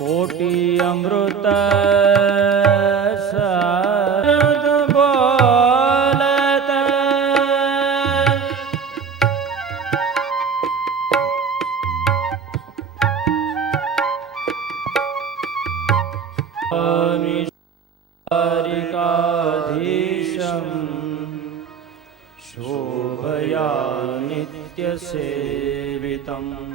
કોટી અમૃત સદ બોલત નિષારિકાધીશમ શોભયા નિત્ય સેવિતમ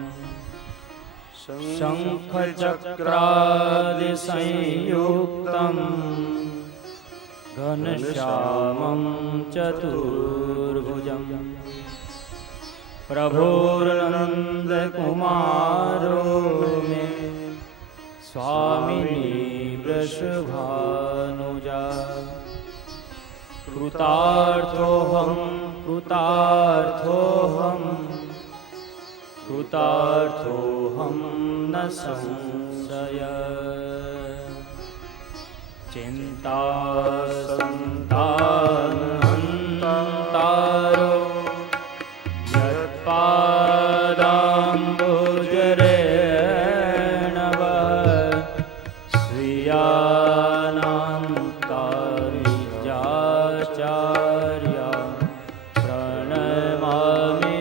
શંખચક્રાદિ સંયુક્તમ ઘનશ્યામં ચતુર્ભુજમ પ્રભુર્નંદ કુમારો મે સ્વામિની વૃષભાનુજા કૃતાર્થોહમ કૃતાર્થોહમ ન સંશય ચિંતા સંતાનહંતારો યત્પાદાંબુજરેણવ સ્વીયાનાંતારિજાચાર્ય પ્રણમામિ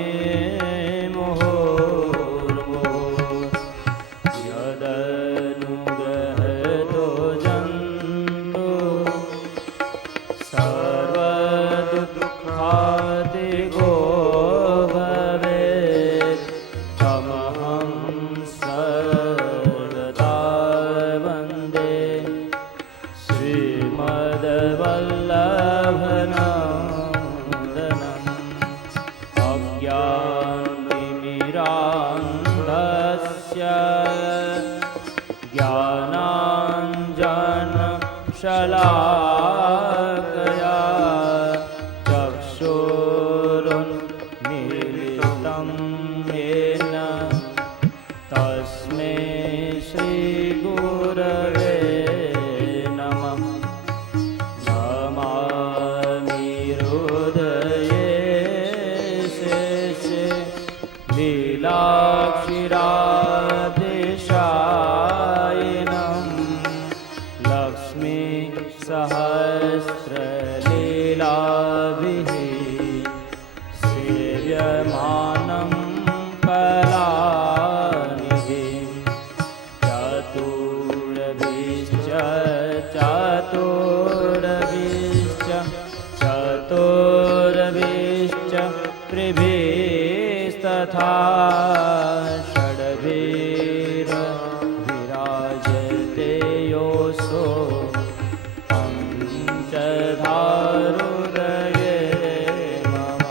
શલાકયા ચક્ષુરુન્મીલિतं येन તસ્મૈ શ્રી ગુરવે નમઃ નમામિ હૃદયે શેષે લીલાક્ષિરાદેશાયિનં લક્ષ્મી સહસ્રલીલાભિઃ સેવ્યમાनं કલાનિધિં ચતુર્ભિશ્ચ ત્રિભિस्तथा ષડભિર્વિરાજતે યોऽસો પંચધારુદયે મમ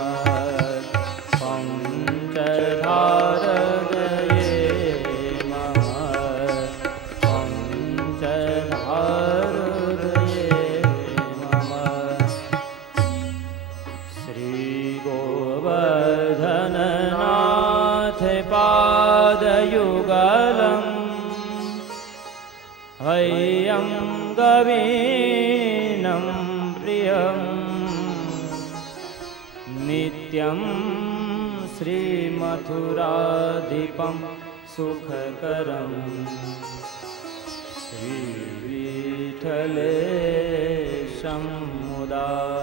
પંચધારદયે મમ પંચધારદયે મમ શ્રી ગોવર્ધનનાથ પાદયુગલમ હૈયં ગવીनं પ્રિયં નિત્યં શ્રીમથુરાધિપં સુખકરં શ્રીવિઠ્ઠલેશં મુદા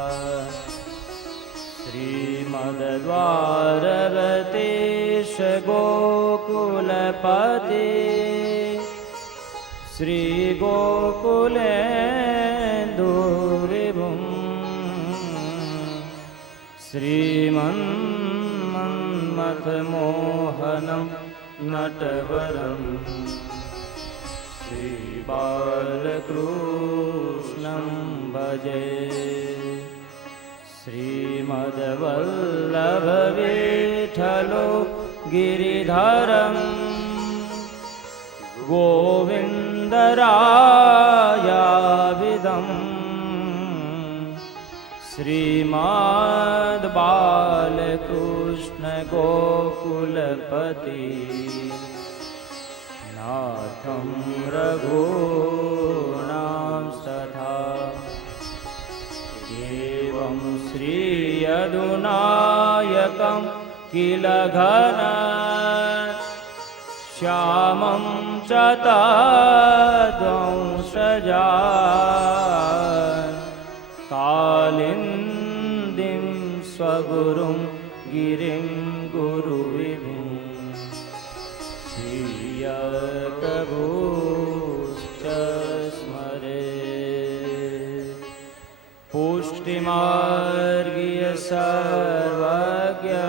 શ્રીમદ્વારવતીશ ગોકુલપતિ શ્રી ગોકુલેન્દુવિભું શ્રીમન્મથમોહनं નટવરં શ્રી બાલકૃષ્ણં ભજે શ્રીમદ્વલ્લભ વિઠ્ઠલો ગિરિધરં ગોવિંદરાયાવિદં શ્રીમદ્ બાલકૃષ્ણ ગોકુલપતિ નાથં રઘૂણાં તથા એવં શ્રી અધુનાયકં કિલ ઘન શ્યામં ચ તદ્વંશજાન કાલિંદિં સ્વગુરું ગિરિં ગુરુવિભું શ્રિય પ્રભુશ્ચ સ્મરે પુષ્ટિમાર્ગીય સર્વજ્ઞ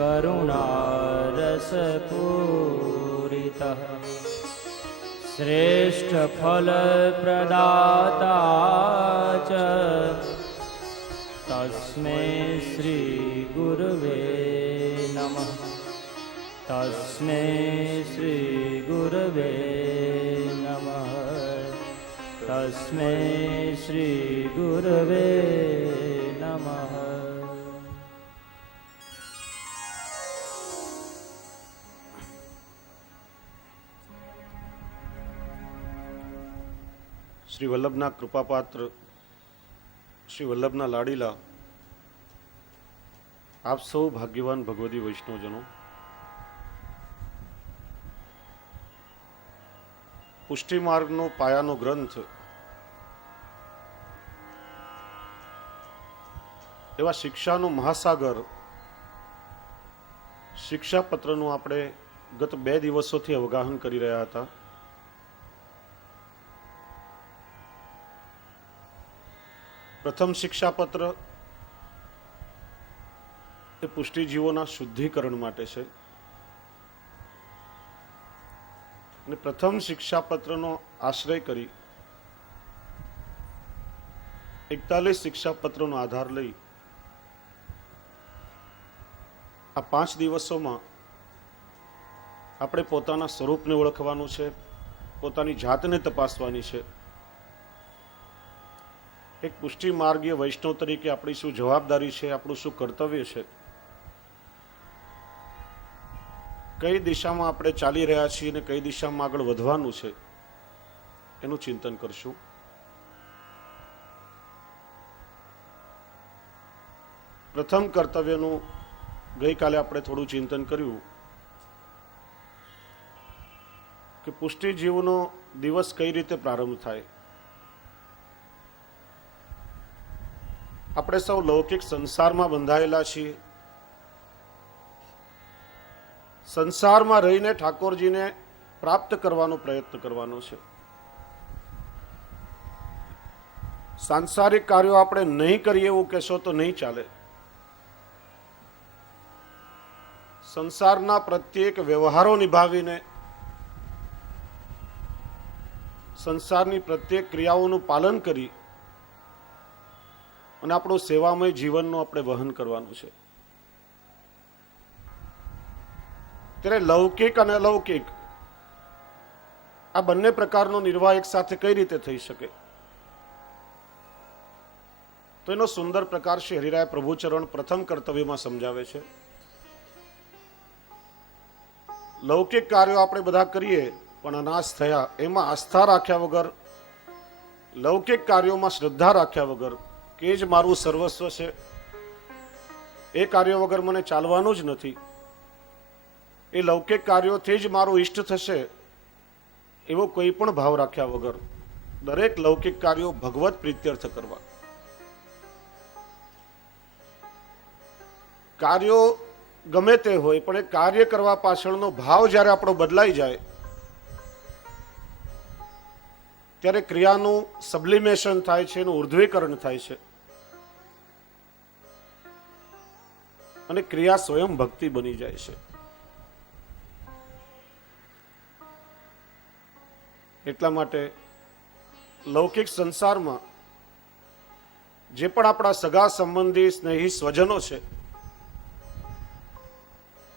કરુણારસપૂરિતઃ શ્રેષ્ઠ ફલપ્રદાતા ચ તસ્મૈ શ્રી ગુરવે નમઃ તસ્મૈ શ્રી ગુરવે નમઃ તસ્મૈ શ્રી ગુરવે નમઃ. શ્રી વલ્લભના કૃપાપાત્ર, શ્રી વલ્લભના લાડીલા, આપ સૌ ભાગ્યવાન ભગવદી વૈષ્ણવજનો, પુષ્ટિ માર્ગનો પાયાનો ગ્રંથ એવા શિક્ષાનું મહાસાગર શિક્ષાપત્રનું આપણે ગત 2 દિવસોથી અવગાહન કરી રહ્યા હતા. પ્રથમ શિક્ષાપત્ર એ પુષ્ટિજીવોના શુદ્ધિકરણ માટે છે અને પ્રથમ શિક્ષાપત્રનો આશ્રય કરી 41 શિક્ષાપત્રનો આધાર લઈ આ 5 દિવસોમાં આપણે પોતાના સ્વરૂપને ઓળખવાનું છે, પોતાની જાતને તપાસવાની છે. એક પુષ્ટિ માર્ગીય વૈષ્ણવ તરીકે આપણી શું જવાબદારી છે, આપણું શું કર્તવ્ય છે, કઈ દિશામાં આપણે ચાલી રહ્યા છીએ અને કઈ દિશામાં આગળ વધવાનું છે એનું ચિંતન કરશું. પ્રથમ કર્તવ્યનું ગઈકાલે આપણે થોડું ચિંતન કર્યું કે પુષ્ટિજીવનો દિવસ કઈ રીતે પ્રારંભ થાય. આપણે સૌ લૌકિક સંસારમાં બંધાયેલા છીએ. સંસારમાં રહીને ઠાકોરજીને પ્રાપ્ત કરવાનો પ્રયત્ન કરવાનો છે. સાંસારિક કાર્યો આપણે નહીં કરીએ એવું કહેશો તો નહીં ચાલે. સંસારના પ્રત્યેક વ્યવહારો નિભાવીને, સંસારની પ્રત્યેક ક્રિયાઓનું પાલન કરી અને આપણું સેવામય જીવનનું આપણે વહન કરવાનું છે. ત્યારે લૌકિક અને અલૌકિક આ બંને પ્રકારનો નિર્વાહ એક સાથે કઈ રીતે થઈ શકે, તો એનો સુંદર પ્રકાર શ્રી હરિરાય પ્રભુચરણ પ્રથમ કર્તવ્યમાં સમજાવે છે. લૌકિક કાર્યો આપણે બધા કરીએ પણ અનાશ થયા, એમાં આસ્થા રાખ્યા વગર, લૌકિક કાર્યોમાં શ્રદ્ધા રાખ્યા વગર કે જ મારું સર્વસ્વ છે, એ કાર્યો વગર મને ચાલવાનું જ નથી, એ લૌકિક કાર્યોથી જ મારું ઈષ્ટ થશે, એવો કોઈ પણ ભાવ રાખ્યા વગર દરેક લૌકિક કાર્યો ભગવત પ્રીત્યર્થ કરવા. કાર્યો ગમે તે હોય પણ એ કાર્ય કરવા પાછળનો ભાવ જ્યારે આપણો બદલાઈ જાય ત્યારે ક્રિયાનું સબ્લિમેશન થાય છે, એનું ઉર્ધ્વીકરણ થાય છે અને ક્રિયા સ્વયં ભક્તિ બની જાય છે. એટલા માટે લૌકિક સંસારમાં જે પણ આપણા સગા સંબંધી, સ્નેહી, સ્વજનો છે,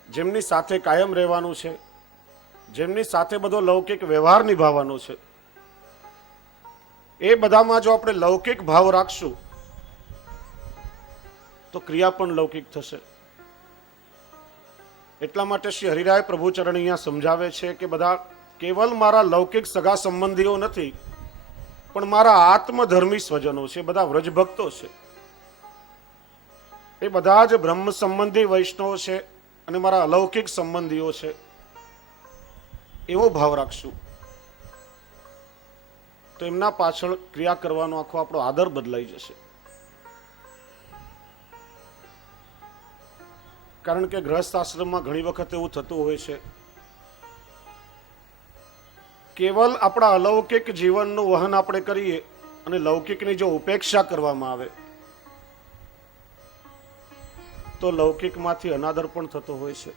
જેમની સાથે કાયમ રહેવાનું છે, જેમની સાથે બધો લૌકિક વ્યવહાર નિભાવવાનો છે, એ બધામાં જો આપણે લૌકિક ભાવ રાખશું તો ક્રિયા પણ લૌકિક થશે. એટલા માટે શ્રી હરિરાય પ્રભુચરણ અહીંયા સમજાવે છે કે બધા કેવલ મારા લૌકિક સગા સંબંધીઓ નથી, પણ મારા આત્મધર્મી સ્વજનો છે, બધા વ્રજભક્તો છે, એ બધા જ બ્રહ્મ સંબંધી વૈષ્ણવ છે, અને મારા અલૌકિક સંબંધીઓ છે એવો ભાવ રાખશું તો એમના પાછળ ક્રિયા કરવાનો આખો આપણો આદર બદલાઈ જશે. કારણ કે ગૃહસ્થ આશ્રમમાં ઘણી વખત એવું થતું હોય છે, કેવલ આપણા અલૌકિક જીવનનું વહન આપણે કરીએ અને લૌકિકની જો ઉપેક્ષા કરવામાં આવે તો લૌકિકમાંથી અનાદર પણ થતો હોય છે,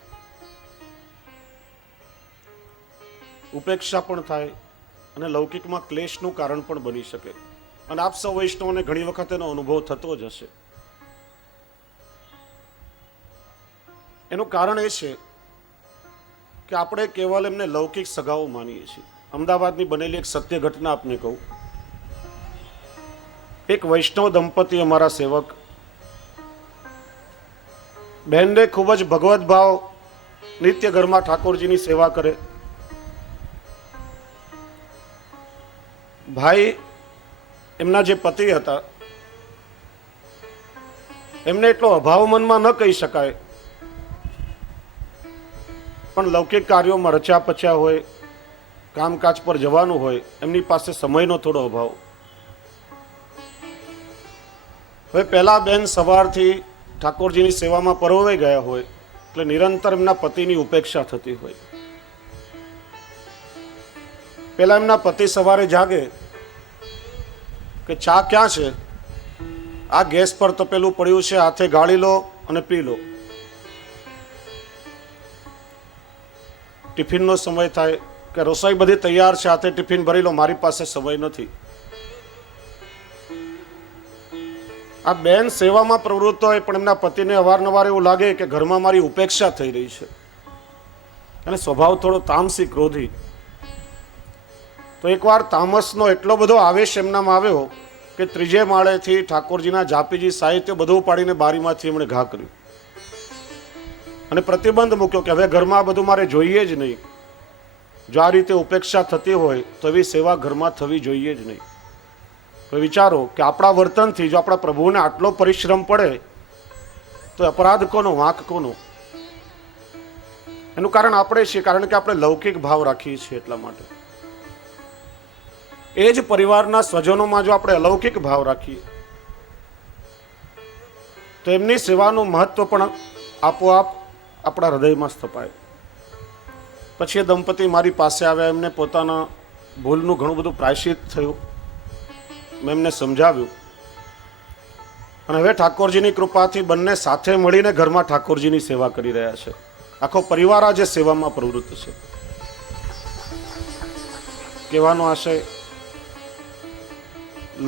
ઉપેક્ષા પણ થાય અને લૌકિકમાં ક્લેશનું કારણ પણ બની શકે. અને આપ સૌ વૈષ્ણવોને ઘણી વખત એનો અનુભવ થતો જ હશે. એનું કારણ એ છે કે આપણે કેવલ એમને લૌકિક સગાઓ માનીએ છીએ. અમદાવાદની બનેલી એક સત્ય ઘટના આપને કહું. એક વૈષ્ણવ દંપતી, અમારા સેવક, બહેનને ખૂબ જ ભગવત ભાવ, નિત્ય ઘરમાં ઠાકોરજીની સેવા કરે. ભાઈ એમના જે પતિ હતા એમને એટલો અભાવ મનમાં ન કહી શકાય, પણ લૌકિક કાર્યોમાં રચ્યા પચ્યા હોય, કામકાજ પર જવાનું હોય, એમની પાસે સમયનો થોડો અભાવ. હવે પહેલા બેન સવારથી ઠાકોરજીની સેવામાં પરોવાઈ ગયા હોય એટલે નિરંતર એમના પતિની ઉપેક્ષા થતી હોય. પેલા એમના પતિ સવારે જાગે કે ચા ક્યાં છે, આ ગેસ પર તપેલું પડ્યું છે, હાથે ગાળી લો અને પી લો. ટિફિનનો સમય થાય કે રસોઈ બધી તૈયાર છે, હાથે ટિફિન ભરી લો, મારી પાસે સમય નથી. આ બેન સેવામાં પ્રવૃત્ત હોય પણ એમના પતિને અવારનવાર એવું લાગે કે ઘરમાં મારી ઉપેક્ષા થઈ રહી છે અને સ્વભાવ થોડો તામસી, ક્રોધી. તો એકવાર તામસનો એટલો બધો આવેશ એમનામાં આવ્યો કે ત્રીજે માળેથી ઠાકોરજીના જાપીજી સાહિત્ય બધું પાડીને બારીમાંથી એમણે ઘા કર્યું અને પ્રતિબંધ મૂક્યો કે હવે ઘરમાં બધું મારે જોઈએ જ નહીં. જો આ રીતે ઉપેક્ષા થતી હોય તો એવી સેવા ઘરમાં થવી જોઈએ જ નહીં. તો વિચારો કે આપણા વર્તનથી જો આપણા પ્રભુને આટલો પરિશ્રમ પડે તો અપરાધ કોનો, વાંક કોનો? એનું કારણ આપણે છીએ, કારણ કે આપણે લૌકિક ભાવ રાખીએ છીએ. એટલા માટે એ જ પરિવારના સ્વજનોમાં જો આપણે અલૌકિક ભાવ રાખીએ તો એમની સેવાનું મહત્વ પણ આપોઆપ આપણા હૃદયમાં સ્થપાય. પછી એ દંપતી મારી પાસે આવ્યા, એમને પોતાના ભૂલનું ઘણું બધું પ્રાયશ્ચિત થયું, મેં એમને સમજાવ્યું અને હવે ઠાકોરજીની કૃપાથી બંને સાથે મળીને ઘરમાં ઠાકોરજીની સેવા કરી રહ્યા છે. આખો પરિવાર આજે સેવામાં પ્રવૃત્ત છે. કહેવાનો આશય,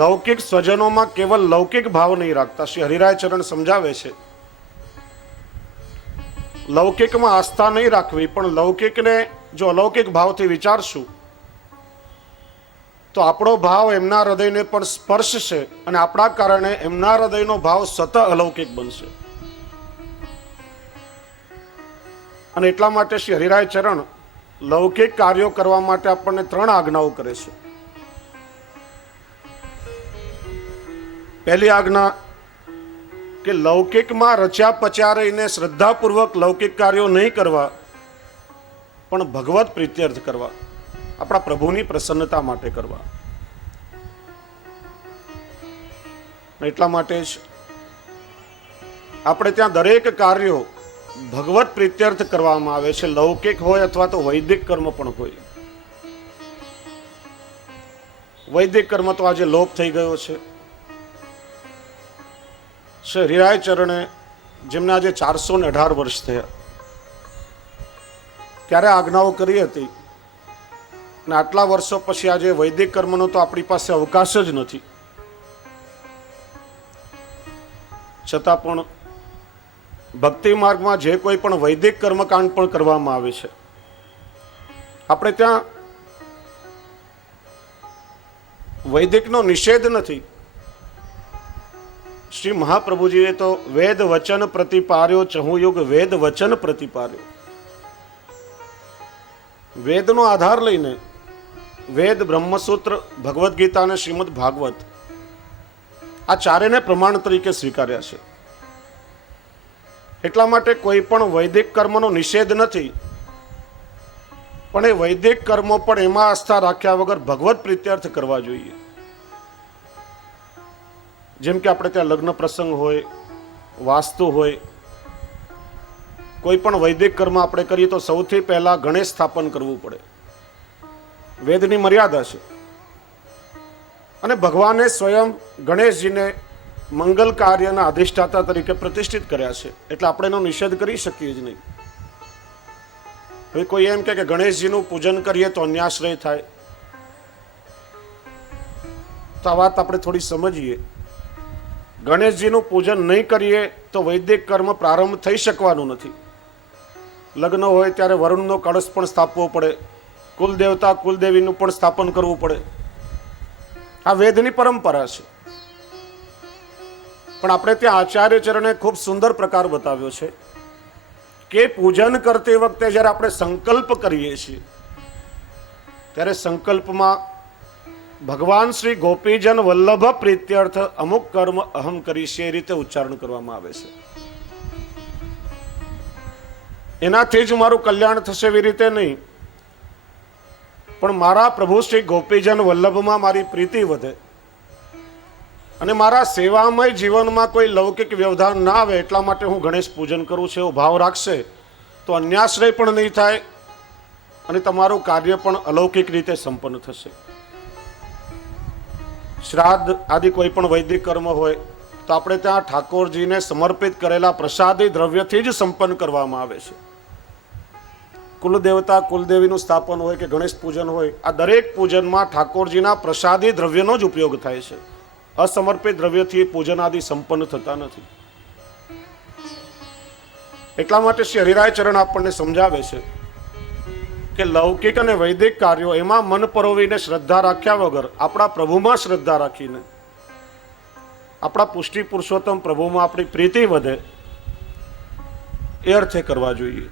લૌકિક સ્વજનોમાં કેવલ લૌકિક ભાવ નહીં રાખતા. શ્રી હરિરાય ચરણ સમજાવે છે, લૌકિકમાં આસ્થા નહીં રાખવી, પણ લૌકિકને જો અલૌકિક ભાવથી વિચારશું તો આપણો ભાવ એમના હૃદયને પણ સ્પર્શશે અને આપણા કારણે એમના હૃદયનો ભાવ સતત અલૌકિક બનશે. અને એટલા માટે શ્રી હરિરાય ચરણ લૌકિક કાર્યો કરવા માટે આપણને 3 આજ્ઞાઓ કરે છે. પહેલી આજ્ઞા કે લૌકિકમાં રચ્યા પચ્યા રહીને શ્રદ્ધાપૂર્વક લૌકિક કાર્યો નહીં કરવા, પણ ભગવત પ્રીત્યર્થ કરવા, આપણા પ્રભુની પ્રસન્નતા માટે કરવા. એટલા માટે જ આપણે ત્યાં દરેક કાર્યો ભગવત પ્રીત્યર્થ કરવામાં આવે છે, લૌકિક હોય અથવા તો વૈદિક કર્મ પણ હોય. વૈદિક કર્મ તો આજે લોપ થઈ ગયો છે. શ્રી હરિરાય ચરણે, જેમને આજે 418 વર્ષ થયા, ત્યારે આજ્ઞાઓ કરી હતી અને આટલા વર્ષો પછી આજે વૈદિક કર્મનો તો આપણી પાસે અવકાશ જ નથી. છતાં પણ ભક્તિ માર્ગમાં જે કોઈ પણ વૈદિક કર્મકાંડ પણ કરવામાં આવે છે, આપણે ત્યાં વૈદિકનો નિષેધ નથી. શ્રી મહાપ્રભુજીએ તો વેદ વચન પ્રતિપાર્યો, ચહુયુગ વેદ વચન પ્રતિપાર્યો. વેદનો આધાર લઈને વેદ, બ્રહ્મસૂત્ર, ભગવદ્ ગીતા અને શ્રીમદ ભાગવત આ ચારેને પ્રમાણ તરીકે સ્વીકાર્યા છે. એટલા માટે કોઈ પણ વૈદિક કર્મનો નિષેધ નથી, પણ એ વૈદિક કર્મો પણ એમાં આસ્થા રાખ્યા વગર ભગવત પ્રીત્યર્થ કરવા જોઈએ. જેમ કે આપણે ત્યાં લગ્ન પ્રસંગ હોય, વાસ્તુ હોય, કોઈ પણ વૈદિક કર્મ આપણે કરીએ તો સૌથી પહેલા ગણેશ સ્થાપન કરવું પડે. વેદની મર્યાદા છે. અને ભગવાને સ્વયં ગણેશજીને મંગલ કાર્યના અધિષ્ઠાતા તરીકે પ્રતિષ્ઠિત કર્યા છે, એટલે આપણે એનો નિષેધ કરી શકીએ જ નહીં. હવે કોઈ એમ કે ગણેશજીનું પૂજન કરીએ તો અન્યાશ્રય થાય, તો આ વાત આપણે થોડી સમજીએ. ગણેશજીનું પૂજન નહીં કરીએ તો વૈદિક કર્મ પ્રારંભ થઈ શકવાનું નથી. લગ્ન હોય ત્યારે વરુણનો કળશ પણ સ્થાપવો પડે, કુલદેવતા કુલદેવીનું પણ સ્થાપન કરવું પડે. આ વેદની પરંપરા છે. પણ આપણે ત્યાં આચાર્ય ચરણે ખૂબ સુંદર પ્રકાર બતાવ્યો છે કે પૂજન કરતી વખતે જ્યારે આપણે સંકલ્પ કરીએ છીએ ત્યારે સંકલ્પમાં ભગવાન શ્રી ગોપીજન વલ્લભ પ્રીત્યર્થ અમુક કર્મ અહમ કરીશ એ રીતે ઉચ્ચારણ કરવામાં આવે છે. એનાથી જ મારું કલ્યાણ થશે એવી રીતે નહીં, પણ મારા પ્રભુ શ્રી ગોપીજન વલ્લભમાં મારી પ્રીતિ વધે અને મારા સેવામય જીવનમાં કોઈ લૌકિક વ્યવધાન ના આવે એટલા માટે હું ગણેશ પૂજન કરું છું એવો ભાવ રાખશે તો અન્યાશ્રય પણ નહીં થાય અને તમારું કાર્ય પણ અલૌકિક રીતે સંપન્ન થશે. શ્રાદ્ધ આદિ કોઈ પણ વૈદિક કર્મ હોય તો આપણે ત્યાં ઠાકોરજીને સમર્પિત કરેલા પ્રસાદી દ્રવ્યથી જ સંપન્ન કરવામાં આવે છે. કુલદેવતા કુલદેવીનું સ્થાપન હોય કે ગણેશ પૂજન હોય, આ દરેક પૂજનમાં ઠાકોરજીના પ્રસાદી દ્રવ્યનો જ ઉપયોગ થાય છે. અસમર્પિત દ્રવ્યથી પૂજન આદિ સંપન્ન થતા નથી. એટલા માટે શ્રી હરિરાય ચરણ આપણને સમજાવે છે કે લૌકિક અને વૈદિક કાર્યો એમાં મન પરોવીને શ્રદ્ધા રાખ્યા વગર આપણા પ્રભુમાં શ્રદ્ધા રાખીને આપણા પુષ્ટિ પુરુષોત્તમ પ્રભુમાં આપણી પ્રીતિ વધે એ અર્થે કરવા જોઈએ.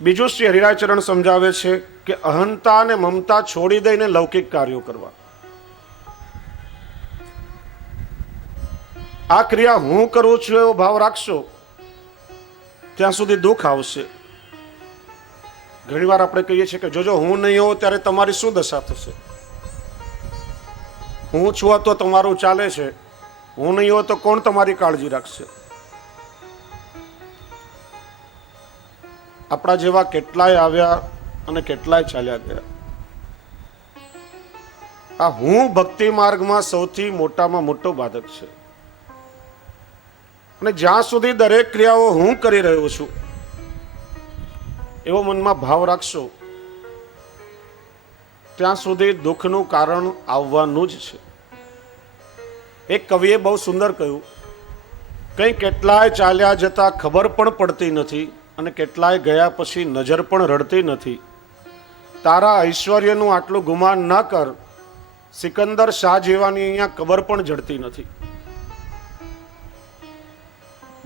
બીજું શ્રી હરિરાય ચરણ સમજાવે છે કે અહંતા અને મમતા છોડી દઈને લૌકિક કાર્યો કરવા. આ ક્રિયા હું કરું છું એવો ભાવ રાખશો ત્યાં સુધી દુઃખ આવશે. ઘણીવાર આપણે કહીએ છીએ કે જોજો હું નહીં હોઉં ત્યારે તમારી શું દશા થશે. હું છું તો તમારું ચાલે છે, હું નહીં હોઉં તો કોણ તમારી કાળજી રાખશે. આપણા જેવા કેટલાય આવ્યા અને કેટલાય ચાલ્યા ગયા. આ હું ભક્તિ માર્ગમાં સૌથી મોટામાં મોટો બાધક છે. અને જ્યાં સુધી દરેક ક્રિયાઓ હું કરી રહ્યો છું એવો મનમાં ભાવ રાખશો ત્યાં સુધી દુઃખનું કારણ આવવાનું જ છે. એક કવિએ બહુ સુંદર કહ્યું, કંઈ કેટલાય ચાલ્યા જતા ખબર પણ પડતી નથી અને કેટલાય ગયા પછી નજર પણ રડતી નથી. તારા ઐશ્વર્યનું આટલું ગુમાન ન કર, સિકંદર શાહ જેવાની અહીંયા કબર પણ જડતી નથી.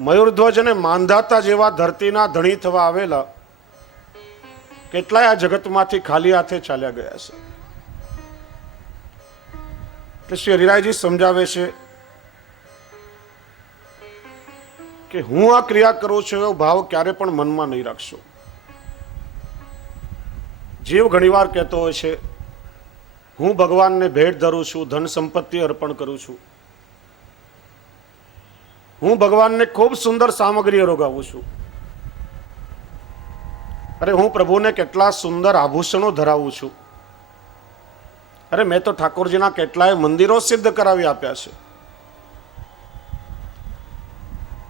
મયુરધ્વજ અને માંધાતા જેવા ધરતીના ધણી થવા આવેલા કેટલાય આ જગતમાંથી ખાલી હાથે ચાલ્યા ગયા છે. એટલે શ્રી હરિરાયજી સમજાવે છે કે હું આ ક્રિયા કરું છું એવો ભાવ ક્યારે પણ મનમાં નહીં રાખશો. જીવ ઘણીવાર કહેતો હોય છે હું ભગવાનને ભેટ ધરું છું, ધન સંપત્તિ અર્પણ કરું છું, હું ભગવાનને ખૂબ સુંદર સામગ્રી રોગાવું છું, અરે હું પ્રભુને કેટલા સુંદર આભૂષણો ધરાવું છું, અરે મેં તો ઠાકોરજીના કેટલાય મંદિરો સિદ્ધ કરાવી આપ્યા છે.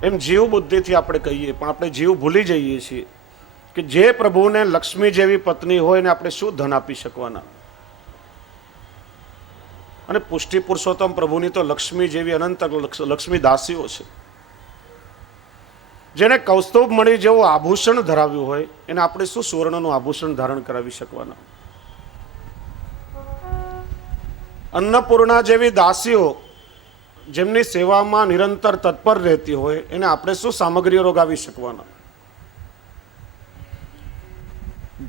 એમ જીવ બુદ્ધિથી આપણે કહીએ, પણ આપણે જીવ ભૂલી જઈએ છીએ કે જે પ્રભુને લક્ષ્મી જેવી પત્ની હોય ને આપણે શું ધન આપી શકવાના. અને પુષ્ટિ પુરુષોત્તમ પ્રભુની તો લક્ષ્મી જેવી અનંત લક્ષ્મી દાસીઓ છે. જેને કૌસ્તુભ મણી જેવું આભૂષણ ધરાવ્યું હોય એને આપણે શું સુવર્ણનું આભૂષણ ધારણ કરાવી શકવાના. અન્નપૂર્ણા જેવી દાસીઓ જેમની સેવામાં નિરંતર તત્પર રહેતી હોય એને આપણે શું સામગ્રીઓ રોગાવી શકવાના.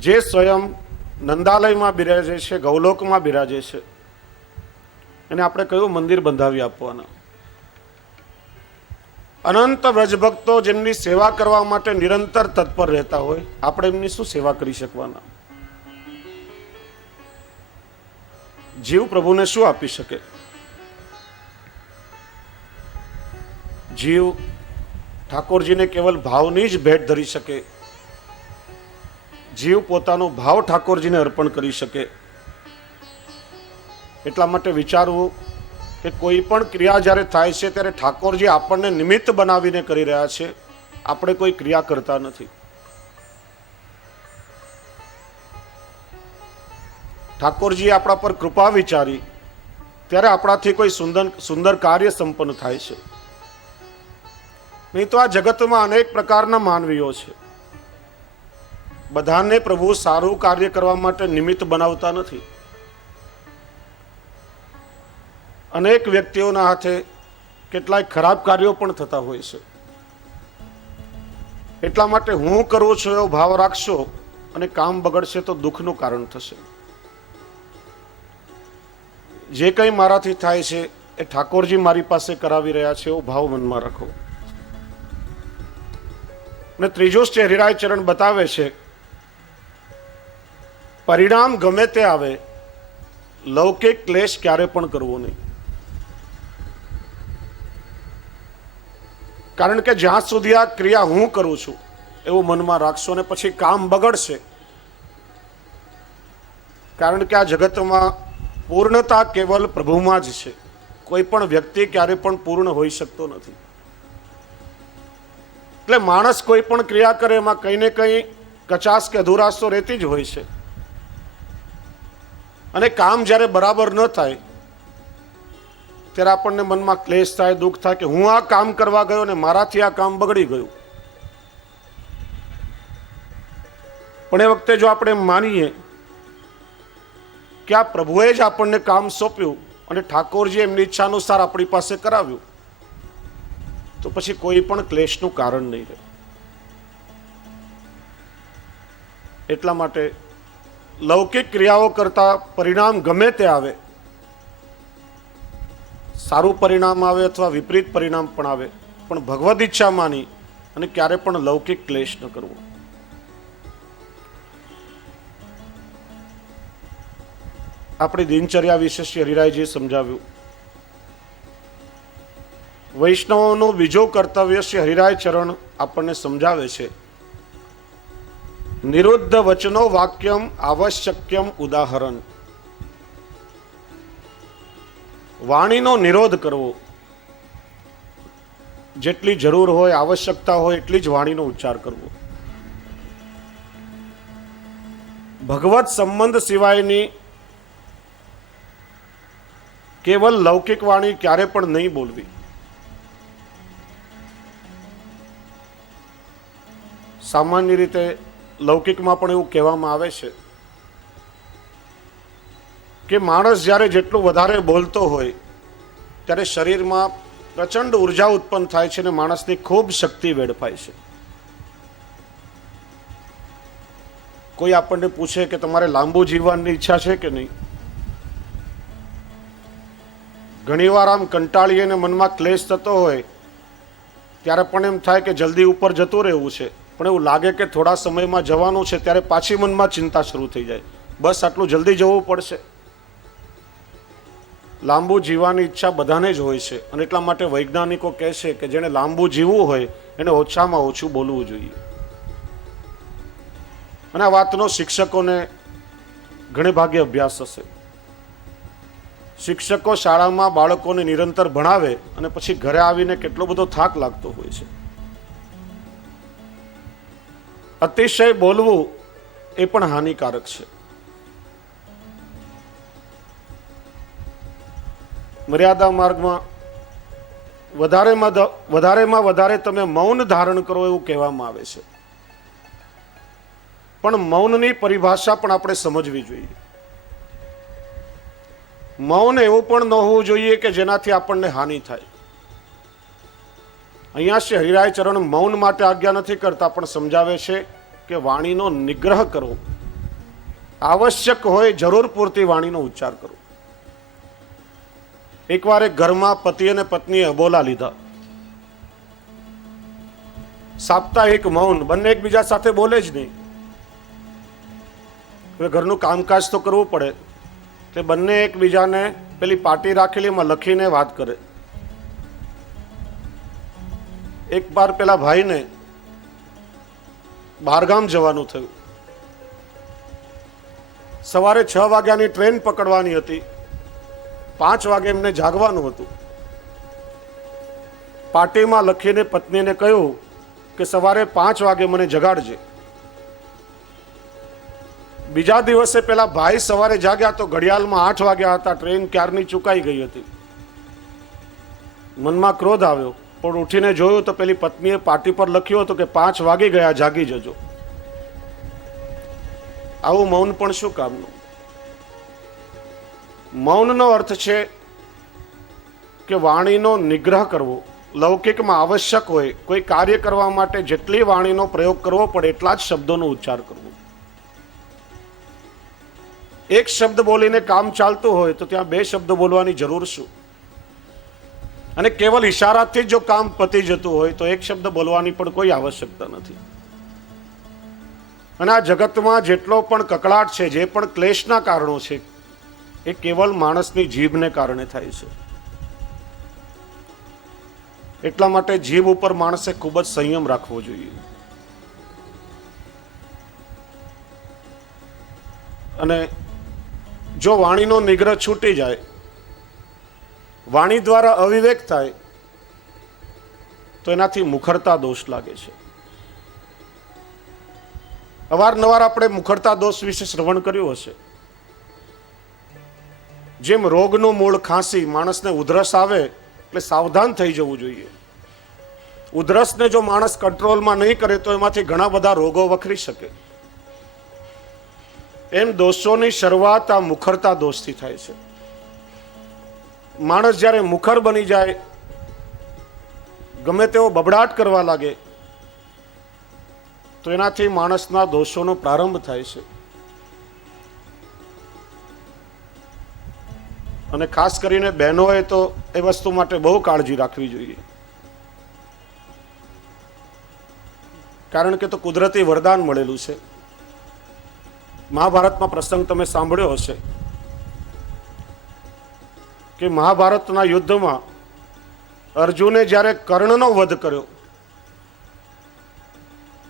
જે સ્વયં નંદાલયમાં બિરાજે છે, ગૌલોકમાં બિરાજે છે, એને આપણે કયું મંદિર બંધાવી આપવાના. અનંત વ્રજભક્તો જેમની સેવા કરવા માટે નિરંતર તત્પર રહેતા હોય, આપણે એમની શું સેવા કરી શકવાના? જીવ પ્રભુને શું આપી શકે? જીવ ઠાકોરજીને કેવલ ભાવની જ ભેટ ધરી શકે. જીવ પોતાનો ભાવ ઠાકોરજીને અર્પણ કરી શકે. એટલા માટે વિચારવું કે કોઈ પણ ક્રિયા જ્યારે થાય છે ત્યારે ઠાકોરજી આપણને નિમિત્ત બનાવીને કરી રહ્યા છે, આપણે કોઈ ક્રિયા કરતા નથી. ઠાકોરજી આપણા પર કૃપા વિચારી ત્યારે આપણાથી કોઈ સુંદર કાર્ય સંપન્ન થાય છે. નહીં તો આ જગતમાં અનેક પ્રકારના માનવીઓ છે. બધાને પ્રભુ સારું કાર્ય કરવા માટે નિમિત્ત બનાવતા નથી. અનેક વ્યક્તિઓના હાથે કેટલાય ખરાબ કાર્યો પણ થતા હોય છે. એટલા માટે હું કરું છું એવો ભાવ રાખશો અને કામ બગડશે તો દુઃખનું કારણ થશે. જે કંઈ મારાથી થાય છે એ ઠાકોરજી મારી પાસે કરાવી રહ્યા છે એવો ભાવ મનમાં રાખો. અને ત્રીજો શ્રી હરિરાય ચરણ બતાવે છે, પરિણામ ગમે તે આવે, લૌકિક ક્લેશ ક્યારે પણ કરવો નહીં. કારણ કે જ્યાં સુધી આ ક્રિયા હું કરું છું એવું મનમાં રાખશો ને પછી કામ બગડશે. કારણ કે આ જગતમાં પૂર્ણતા કેવલ પ્રભુમાં જ છે. કોઈ પણ વ્યક્તિ ક્યારે પણ પૂર્ણ હોઈ શકતો નથી. એટલે માણસ કોઈ પણ ક્રિયા કરે એમાં કંઈ ને કંઈ કચાશ કે અધુરાશ તો રહેતી જ હોય છે. અને કામ જ્યારે બરાબર ન થાય ત્યારે આપણને મનમાં ક્લેશ થાય, દુઃખ થાય કે હું આ કામ કરવા ગયો ને મારાથી આ કામ બગડી ગયું. પણ એ વખતે જો આપણે માનીએ કે આ પ્રભુએ જ આપણને કામ સોંપ્યું અને ઠાકોરજી એમની ઈચ્છા અનુસાર આપણી પાસે કરાવ્યું, તો પછી કોઈ પણ ક્લેશનું કારણ નહીં રહે. એટલા માટે લૌકિક ક્રિયાઓ કરતા પરિણામ ગમે તે આવે, સારું પરિણામ આવે અથવા વિપરીત પરિણામ પણ આવે, પણ ભગવદ ઈચ્છા માની અને ક્યારે પણ લૌકિક ક્લેશ ન કરવો. આપણી દિનચર્યા વિશે શ્રી હરિરાયજીએ સમજાવ્યું. વૈષ્ણવોનું બીજો કર્તવ્ય શ્રી હરિરાય ચરણ આપણને સમજાવે છે, નિરુદ્ધ વચનો વાક્યમ આવશ્યક્યમ ઉદાહરણ. વાણીનો નિરોધ કરવો. જેટલી જરૂર હોય, આવશ્યકતા હોય એટલી જ વાણીનો ઉચ્ચાર કરવો. ભગવત સંબંધ સિવાયની કેવલ લૌકિક વાણી ક્યારે પણ નહીં બોલવી. સામાન્ય રીતે લૌકિકમાં પણ એવું કહેવામાં આવે છે કે માણસ જ્યારે જેટલું વધારે બોલતો હોય ત્યારે શરીરમાં પ્રચંડ ઉર્જા ઉત્પન્ન થાય છે અને માણસની ખૂબ શક્તિ વેડફાય છે. કોઈ આપણને પૂછે કે તમારે લાંબુ જીવવાની ઈચ્છા છે કે નહીં, ઘણીવાર આમ કંટાળીએ ને મનમાં ક્લેશ થતો હોય ત્યારે પણ એમ થાય કે જલ્દી ઉપર જતું રહેવું છે, પણ એવું લાગે કે થોડા સમયમાં જવાનું છે ત્યારે પાછી મનમાં ચિંતા શરૂ થઈ જાય, બસ આટલું જલ્દી જવું પડશે. લાંબુ જીવવાની ઈચ્છા બધાને જ હોય છે અને એટલા માટે વૈજ્ઞાનિકો કહે છે કે જેને લાંબુ જીવવું હોય એને ઓછામાં ઓછું બોલવું જોઈએ. અને આ વાતનો શિક્ષકોને ઘણે ભાગે અભ્યાસ હશે. શિક્ષકો શાળામાં બાળકોને નિરંતર ભણાવે અને પછી ઘરે આવીને કેટલો બધો થાક લાગતો હોય છે. અતિશય બોલવું એ પણ હાનિકારક છે. મર્યાદા માર્ગમાં વધારેમાં વધારે તમે મૌન ધારણ કરો એવું કહેવામાં આવે છે. પણ મૌનની પરિભાષા પણ આપણે સમજવી જોઈએ. મૌન એવું પણ ન હોવું જોઈએ કે જેનાથી આપણને હાનિ થાય. અહીંયા શ્રી હરિરાય ચરણ મૌન માટે આજ્ઞા નથી કરતા, પણ સમજાવે છે કે વાણીનો નિગ્રહ કરો. આવશ્યક હોય જરૂર પૂરતી વાણીનો ઉચ્ચાર કરો. એકવાર એક ઘરમાં પતિ અને પત્નીએ અબોલા લીધા. સાપ્તાહિક મૌન, બંને એકબીજા સાથે બોલે જ નહીં. હવે ઘરનું કામકાજ તો કરવું પડે એટલે બંને એકબીજાને પેલી પાટી રાખેલી એમાં લખીને વાત કરે. એક વાર પેલા ભાઈને બહારગામ જવાનું થયું. સવારે 6 વાગ્યાની ટ્રેન પકડવાની હતી, 5 વાગે એમને જાગવાનું હતું. પાટીમાં લખીને પત્નીને કહ્યું કે સવારે 5 વાગે મને જગાડજે. બીજા દિવસે પેલા ભાઈ સવારે જાગ્યા તો ઘડિયાળમાં 8 વાગ્યા હતા. ટ્રેન ક્યારની ચૂકાઈ ગઈ હતી. મનમાં ક્રોધ આવ્યો, પણ ઉઠીને જોયું તો પેલી પત્નીએ પાટી પર લખ્યું હતું કે 5 વાગી ગયા, જાગી જજો. આવું મૌન પણ શું કામનું? મૌનનો અર્થ છે કે વાણીનો નિગ્રહ કરવો. લૌકિકમાં આવશ્યક હોય કોઈ કાર્ય કરવા માટે જેટલી વાણીનો પ્રયોગ કરવો પડે એટલા જ શબ્દોનો ઉચ્ચાર કરવો. એક શબ્દ બોલીને કામ ચાલતું હોય તો ત્યાં 2 શબ્દ બોલવાની જરૂર શું? અને કેવલ ઈશારાથી જો કામ પતી જતું હોય તો એક શબ્દ બોલવાની પણ કોઈ આવશ્યકતા નથી. અને આ જગતમાં જેટલો પણ કકળાટ છે, જે પણ ક્લેશના કારણો છે, એ કેવલ માણસની જીભને કારણે થાય છે. એટલા માટે જીભ ઉપર માણસે ખૂબ જ સંયમ રાખવો જોઈએ. અને જો વાણીનો નિગ્રહ છૂટી જાય, વાણી દ્વારા અવિવેક થાય, તો એનાથી મુખરતા દોષ લાગે છે. અવારનવાર આપણે મુખરતા દોષ વિશે શ્રવણ કર્યું હશે. જેમ રોગનું મૂળ ખાંસી, માણસને ઉધરસ આવે એટલે સાવધાન થઈ જવું જોઈએ. ઉધરસને જો માણસ કંટ્રોલમાં નહીં કરે તો એમાંથી ઘણા બધા રોગો વખરી શકે. એમ દોષોની શરૂઆત આ મુખરતા દોષથી થાય છે. માણસ જ્યારે મુખર બની જાય, ગમે તેવો બબડાટ કરવા લાગે, તો એનાથી માણસના દોષોનો પ્રારંભ થાય છે. અને ખાસ કરીને બહેનોએ તો એ વસ્તુ માટે બહુ કાળજી રાખવી જોઈએ. કારણ કે તો કુદરતી વરદાન મળેલું છે. મહાભારતમાં પ્રસંગ તમે સાંભળ્યો હશે કે મહાભારતના યુદ્ધમાં અર્જુને જ્યારે કર્ણનો વધ કર્યો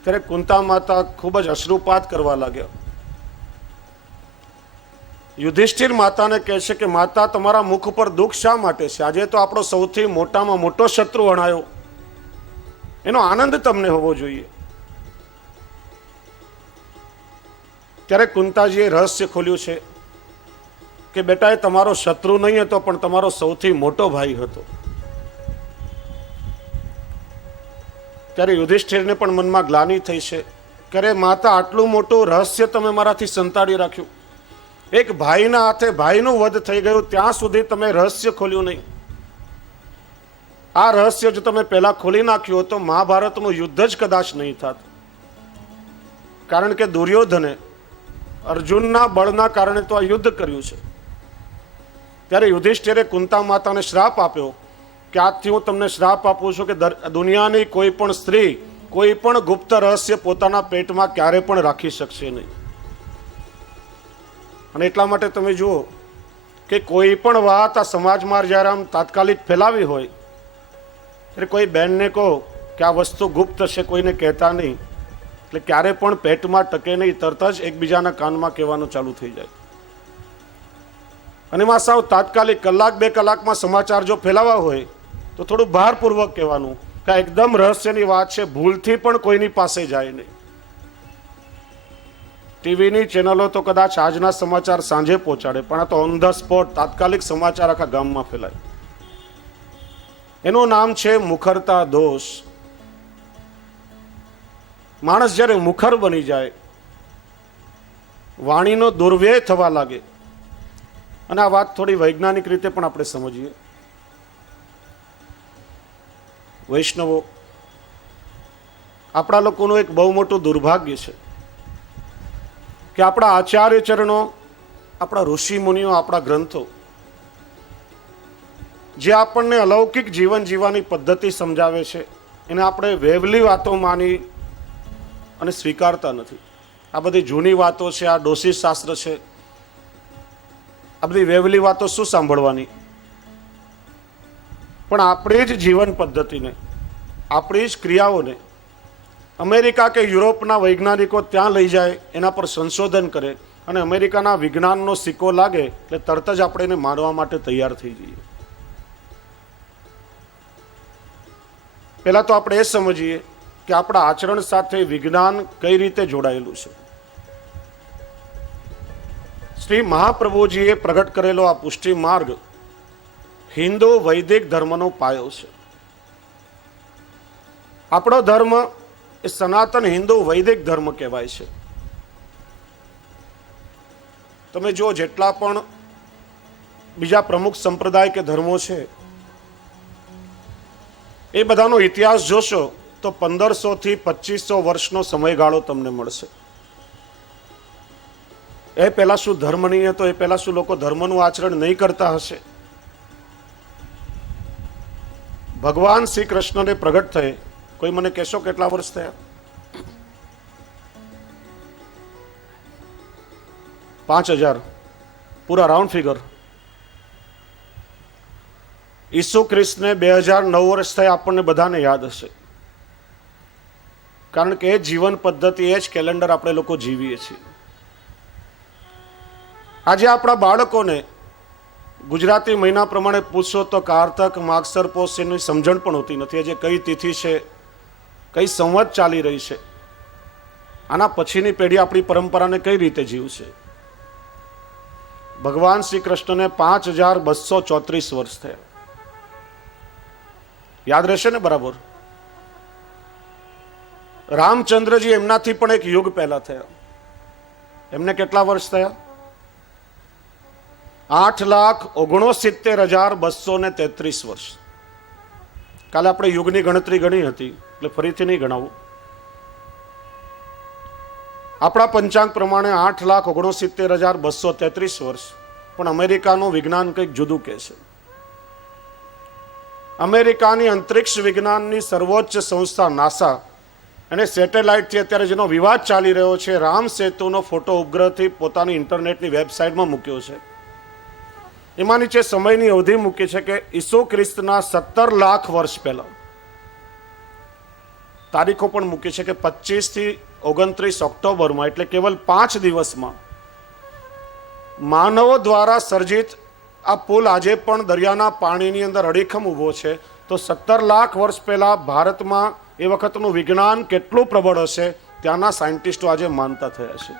ત્યારે કુંતા માતા ખૂબ જ અશ્રુપાત કરવા લાગ્યા. યુધિષ્ઠિર માતાને કહે છે કે માતા, તમારા મુખ પર દુઃખ શા માટે છે? આજે તો આપણો સૌથી મોટામાં મોટો શત્રુ હણાયો, એનો આનંદ તમને હોવો જોઈએ. ત્યારે કુંતાજીએ રહસ્ય ખોલ્યું છે કે બેટા, એ તમારો શત્રુ નહીં હતો, પણ તમારો સૌથી મોટો ભાઈ હતો. ત્યારે યુધિષ્ઠિરને પણ મનમાં ગ્લાનિ થઈ છે કે અરે માતા, આટલું મોટું રહસ્ય તમે મારાથી સંતાડી રાખ્યું. એક ભાઈના હાથે ભાઈનું વધ થઈ ગયું, ત્યાં સુધી તમે રહસ્ય ખોલ્યું નહીં. આ રહસ્ય જો તમે પહેલા ખોલી નાખ્યું તો મહાભારતનું યુદ્ધ જ કદાચ નહીં થાત. કારણ કે દુર્યોધને અર્જુનના બળના કારણે તો આ યુદ્ધ કર્યું છે. ત્યારે યુધિષ્ઠિરે કુંતા માતાને શ્રાપ આપ્યો કે આજથી હું તમને શ્રાપ આપું છું કે દુનિયાની કોઈ પણ સ્ત્રી કોઈ પણ ગુપ્ત રહસ્ય પોતાના પેટમાં ક્યારે પણ રાખી શકશે નહીં. અને એટલા માટે તમે જુઓ કે કોઈ પણ વાત આ સમાજમાં જ્યારે આમ તાત્કાલિક ફેલાવી હોય ત્યારે કોઈ બહેનને કહો કે આ વસ્તુ ગુપ્ત છે, કોઈને કહેતા નહીં, એટલે ક્યારે પણ પેટમાં ટકે નહીં, તરત જ એકબીજાના કાનમાં કહેવાનું ચાલુ થઈ જાય. અને એમાં સાવ તાત્કાલિક 1-2 કલાકમાં સમાચાર જો ફેલાવા હોય તો થોડું ભારપૂર્વક કહેવાનું કે આ એકદમ રહસ્યની વાત છે, ભૂલથી પણ કોઈની પાસે જાય નહીં. ટીવીની ચેનલો તો કદાચ આજના સમાચાર સાંજે પહોંચાડે, પણ આ તો ઓન ધ સ્પોટ તાત્કાલિક સમાચાર આખા ગામમાં ફેલાય. એનું નામ છે મુખરતા દોષ. માણસ જ્યારે મુખર બની જાય, વાણીનો દુર્વ્યય થવા લાગે, અને આ વાત થોડી વૈજ્ઞાનિક રીતે પણ આપણે સમજીએ. વૈષ્ણવો, આપણા લોકોનું એક બહુ મોટું દુર્ભાગ્ય છે કે આપણા આચાર્ય ચરણો, આપણા ઋષિ મુનિઓ, આપણા ગ્રંથો જે આપણને અલૌકિક જીવન જીવવાની પદ્ધતિ સમજાવે છે, એને આપણે વેવલી વાતો માની અને સ્વીકારતા નથી. આ બધી જૂની વાતો છે, આ ડોસી શાસ્ત્ર છે, આ બધી વેવલી વાતો શું સાંભળવાની? પણ આપણી જ જીવન પદ્ધતિને, આપણી જ ક્રિયાઓને અમેરિકા કે યુરોપના વૈજ્ઞાનિકો ત્યાં લઈ જાય, એના પર સંશોધન કરે અને અમેરિકાના વિજ્ઞાનનો સિક્કો લાગે એટલે તરત જ આપણે એને માનવા માટે તૈયાર થઈ જઈએ. પહેલા તો આપણે એ સમજીએ કે આપણા આચરણ સાથે વિજ્ઞાન કઈ રીતે જોડાયેલું છે. શ્રી મહાપ્રભુજીએ પ્રગટ કરેલો આ પુષ્ટિ માર્ગ હિન્દુ વૈદિક ધર્મનો પાયો છે. આપણો ધર્મ એ સનાતન હિન્દુ વૈદિક ધર્મ કહેવાય છે. તમે જો જેટલા પણ બીજા પ્રમુખ સંપ્રદાય કે ધર્મો છે એ બધાનો ઇતિહાસ જોશો તો 1500 થી 2500 વર્ષનો સમયગાળો તમને મળશે. એ પહેલા શું ધર્મ નહીં હતો? એ પહેલા શું લોકો ધર્મનું આચરણ નહીં કરતા હશે? ભગવાન શ્રી કૃષ્ણને પ્રગટ થયે કોઈ મને કહેશો કેટલા વર્ષ થયા? 5000 પૂરા રાઉન્ડ ફિગર. ઈસુ ખ્રિસ્તને 2009 વર્ષ થયા આપણને બધાને યાદ હશે, કારણ કે એ જીવન પદ્ધતિ, એ જ કેલેન્ડર આપણે લોકો જીવીએ છીએ. આજે આપણા બાળકોને ગુજરાતી મહિના પ્રમાણે પૂછશો તો કારતક, માગસર, પોષ એની સમજણ પણ હોતી નથી. આજે કઈ તિથિ છે, કઈ સંવત ચાલી રહી છે, આના પછીની પેઢી આપણી પરંપરાને કઈ રીતે જીવશે? ભગવાન શ્રી કૃષ્ણને 5234 વર્ષ થયા. યાદ રહેશે ને બરાબર? રામચંદ્રજી એમનાથી પણ એક યુગ પહેલા થયા. એમને કેટલા વર્ષ થયા? 8,69,233 વર્ષ. કાલે આપણે યુગની ગણતરી ગણી હતી એટલે ફરીથી નહીં ગણાવું. આપણા પંચાંગ પ્રમાણે 8,69,233 વર્ષ. પણ અમેરિકાનું વિજ્ઞાન કંઈક જુદું કહે છે. અમેરિકાની અંતરિક્ષ વિજ્ઞાનની સર્વોચ્ચ સંસ્થા નાસા અને સેટેલાઇટથી અત્યારે જેનો વિવાદ ચાલી રહ્યો છે, રામ સેતુનો ફોટો ઉપગ્રહથી પોતાની ઇન્ટરનેટની વેબસાઇટમાં મૂક્યો છે. એમાં નીચે સમયની અવધિ મૂકી છે કે ઈસુ ખ્રિસ્તના 17 લાખ વર્ષ પહેલા, તારીખો પણ મૂકી છે કે 25 થી 29 ઓક્ટોબરમાં, એટલે કેવલ 5 દિવસમાં માનવો દ્વારા સર્જિત આ પુલ આજે પણ દરિયાના પાણીની અંદર અડીખમ ઊભો છે. તો 17 લાખ વર્ષ પહેલા ભારતમાં એ વખતનું વિજ્ઞાન કેટલું પ્રબળ હશે, ત્યાંના સાયન્ટિસ્ટો આજે માનતા થયા છે.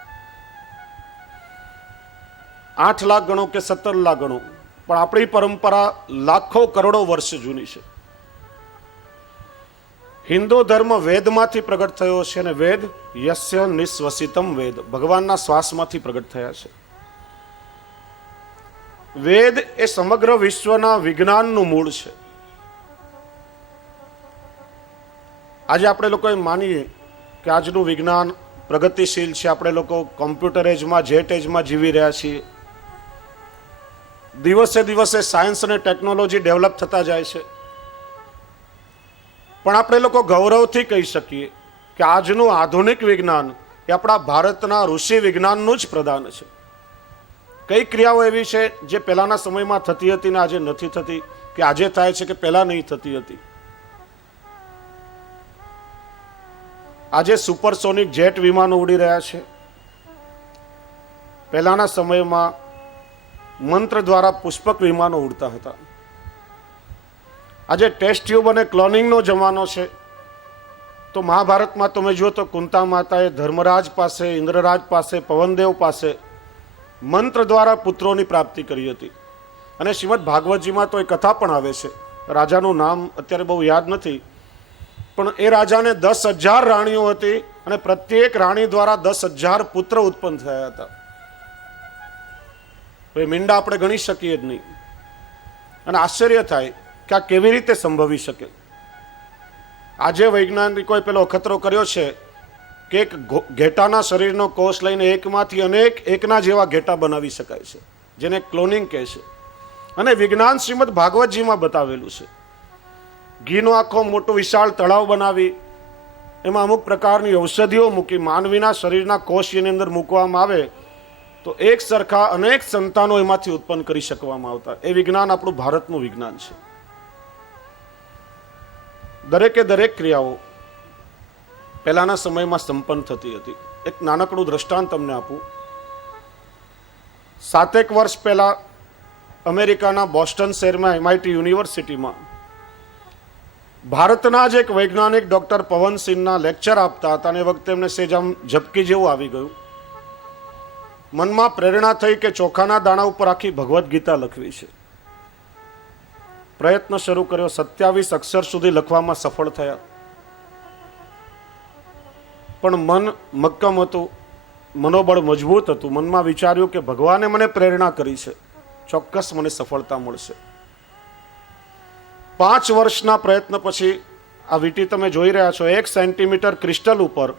8 લાખ ગણો કે 17 લાખ ગણો, પણ આપણી પરંપરા લાખો કરોડો વર્ષ જૂની છે. હિન્દુ ધર્મ વેદમાંથી પ્રગટ થયો છે અને વેદ યસ્ય નિસ્વસિતમ વેદ, ભગવાનના શ્વાસમાંથી પ્રગટ થયા છે. વેદ એ સમગ્ર વિશ્વના વિજ્ઞાનનું મૂળ છે. આજે આપણે લોકો એમ માનીએ કે આજનું વિજ્ઞાન પ્રગતિશીલ છે, આપણે લોકો કોમ્પ્યુટર એજમાં, જેટ એજમાં જીવી રહ્યા છીએ. દિવસે દિવસે સાયન્સ અને ટેકનોલોજી ડેવલપ થતા જાય છે. પણ આપણે લોકો ગૌરવથી કહી શકીએ કે આજનું આધુનિક વિજ્ઞાન એ આપણા ભારતના ઋષિ વિજ્ઞાનનું જ પ્રદાન છે. કઈ ક્રિયાઓ એવી છે જે પહેલાના સમયમાં થતી હતી ને આજે નથી થતી, કે આજે થાય છે કે પહેલા નહીં થતી હતી? આજે સુપરસોનિક જેટ વિમાનો ઉડી રહ્યા છે. પહેલાના સમયમાં મંત્ર દ્વારા પુષ્પક વિમાનો ઉડતા હતા. આજે ટેસ્ટ ટ્યુબ અને ક્લોનિંગનો જમાનો છે. તો મહાભારતમાં તમે જુઓ તો કુંતા માતાએ ધર્મરાજ પાસે, ઇન્દ્રરાજ પાસે, પવનદેવ પાસે મંત્ર દ્વારા પુત્રોની પ્રાપ્તિ કરી હતી. અને શ્રીમદ ભાગવતજીમાં તો એ કથા પણ આવે છે, રાજાનું નામ અત્યારે બહુ યાદ નથી, પણ એ રાજાને 10,000 રાણીઓ હતી અને પ્રત્યેક રાણી દ્વારા 10,000 પુત્ર ઉત્પન્ન થયા હતા. એ મીંડા આપણે ગણી શકીએ જ નહીં. અને આશ્ચર્ય થાય કે આ કેવી રીતે સંભવી શકે. આજે વૈજ્ઞાનિકોએ પેલો અખતરો કર્યો છે કે એક ઘેટાના શરીરનો કોષ લઈને એકમાંથી અનેક એકના જેવા ઘેટા બનાવી શકાય છે, જેને ક્લોનિંગ કહે છે. અને વિજ્ઞાન શ્રીમદ ભાગવતજીમાં બતાવેલું છે. ઘીનો આખો મોટો વિશાળ તળાવ બનાવી એમાં અમુક પ્રકારની ઔષધિઓ મૂકી માનવીના શરીરના કોષની અંદર મૂકવામાં આવે તો એક સરખા અનેક સંતાનો એમાંથી ઉત્પન્ન કરી શકવામાં આવતા. એ વિજ્ઞાન આપણું ભારતનું વિજ્ઞાન છે. દરેકે દરેક ક્રિયાઓ પહેલાના સમયમાં સંપન્ન થતી હતી. એક નાનકડું દ્રષ્ટાંત તમને આપું. 7 વર્ષ પહેલા અમેરિકાના બોસ્ટન શહેરમાં MIT યુનિવર્સિટીમાં ભારતના જ એક વૈજ્ઞાનિક ડોક્ટર પવનસિંહના લેક્ચર આપતા હતા અને એ વખતે એમને સેજ આમ ઝબકી જેવું આવી ગયું. મનમાં પ્રેરણા થઈ કે ચોખાના દાણા ઉપર આખી ભગવદ્ ગીતા લખવી છે. પ્રયત્ન શરૂ કર્યો. 27 અક્ષર સુધી લખવામાં સફળ થયા. પણ મન મક્કમ હતું, મનોબળ મજબૂત હતું. મનમાં વિચાર્યું કે ભગવાને મને પ્રેરણા કરી છે, ચોક્કસ મને સફળતા મળશે. 5 વર્ષના પ્રયત્ન પછી આ વીંટી તમે જોઈ રહ્યા છો, 1 સેન્ટીમીટર ક્રિસ્ટલ ઉપર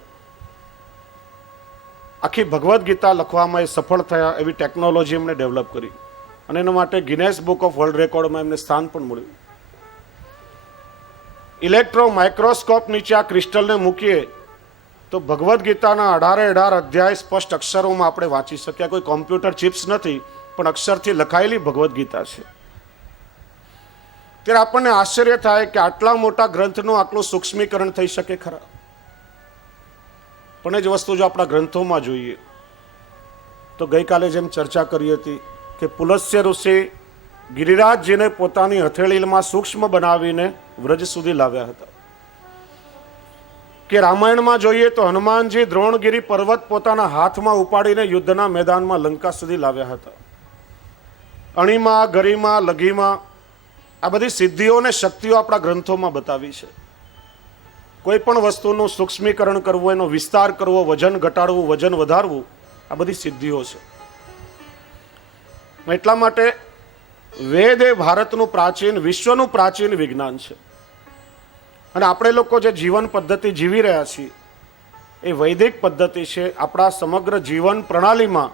આખી ભગવદ્ ગીતા લખવામાં એ સફળ થયા. એવી ટેકનોલોજી એમણે ડેવલપ કરી અને એના માટે ગિનેસ બુક ઓફ વર્લ્ડ રેકોર્ડમાં એમને સ્થાન પણ મળ્યું. ઇલેક્ટ્રો માઇક્રોસ્કોપ નીચે આ ક્રિસ્ટલને મૂકીએ તો ભગવદ્ ગીતાના 18 અધ્યાય સ્પષ્ટ અક્ષરોમાં આપણે વાંચી શક્યા. કોઈ કોમ્પ્યુટર ચિપ્સ નથી, પણ અક્ષરથી લખાયેલી ભગવદ્ ગીતા છે. ત્યારે આપણને આશ્ચર્ય થાય કે આટલા મોટા ગ્રંથનું આટલું સૂક્ષ્મીકરણ થઈ શકે ખરા? પણ એ જ વસ્તુ જો આપણા ગ્રંથોમાં જોઈએ તો ગઈકાલે જેમ ચર્ચા કરી હતી કે પુલસ્ય ઋષિ ગિરિરાજજીને પોતાની હથેળીમાં સૂક્ષ્મ બનાવીને વ્રજ સુધી લાવ્યા હતા. કે રામાયણમાં જોઈએ તો હનુમાનજી દ્રોણગીરી પર્વત પોતાના હાથમાં ઉપાડીને યુદ્ધના મેદાનમાં લંકા સુધી લાવ્યા હતા. અણીમાં, ગરિમા, લઘીમાં આ બધી સિદ્ધિઓ અને શક્તિઓ આપણા ગ્રંથોમાં બતાવી છે. કોઈ પણ વસ્તુનું સૂક્ષ્મીકરણ કરવું, એનો વિસ્તાર કરવો, વજન ઘટાડવું, વજન વધારવું, આ બધી સિદ્ધિઓ છે. એટલા માટે વેદ એ ભારતનું પ્રાચીન, વિશ્વનું પ્રાચીન વિજ્ઞાન છે. અને આપણે લોકો જે જીવન પદ્ધતિ જીવી રહ્યા છીએ એ વૈદિક પદ્ધતિ છે. આપણા સમગ્ર જીવન પ્રણાલીમાં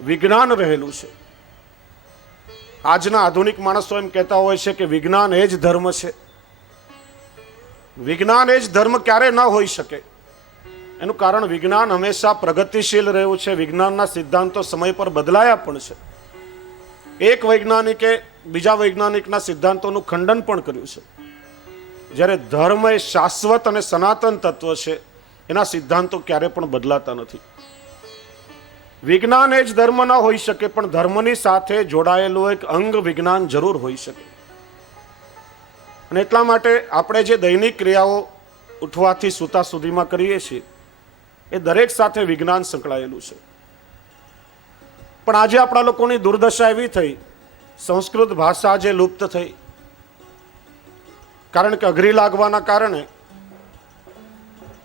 વિજ્ઞાન રહેલું છે. આજના આધુનિક માણસો એમ કહેતા હોય છે કે વિજ્ઞાન એ જ ધર્મ છે. વિજ્ઞાન એ જ ધર્મ ક્યારે ન હોઈ શકે. એનું કારણ વિજ્ઞાન હંમેશા પ્રગતિશીલ રહ્યું છે. વિજ્ઞાનના સિદ્ધાંતો સમય પર બદલાયા પણ છે. એક વૈજ્ઞાનિકે બીજા વૈજ્ઞાનિકના સિદ્ધાંતોનું ખંડન પણ કર્યું છે. જ્યારે ધર્મ એ શાશ્વત અને સનાતન તત્વ છે, એના સિદ્ધાંતો ક્યારે પણ બદલાતા નથી. વિજ્ઞાન એ જ ધર્મ ન હોઈ શકે, પણ ધર્મની સાથે જોડાયેલું એક અંગ વિજ્ઞાન જરૂર હોઈ શકે. અને એટલા માટે આપણે જે દૈનિક ક્રિયાઓ ઉઠવાથી સૂતા સુધીમાં કરીએ છીએ એ દરેક સાથે વિજ્ઞાન સંકળાયેલું છે. પણ આજે આપણા લોકોની દુર્દશા એવી થઈ, સંસ્કૃત ભાષા જે લુપ્ત થઈ, કારણ કે અઘરી લાગવાના કારણે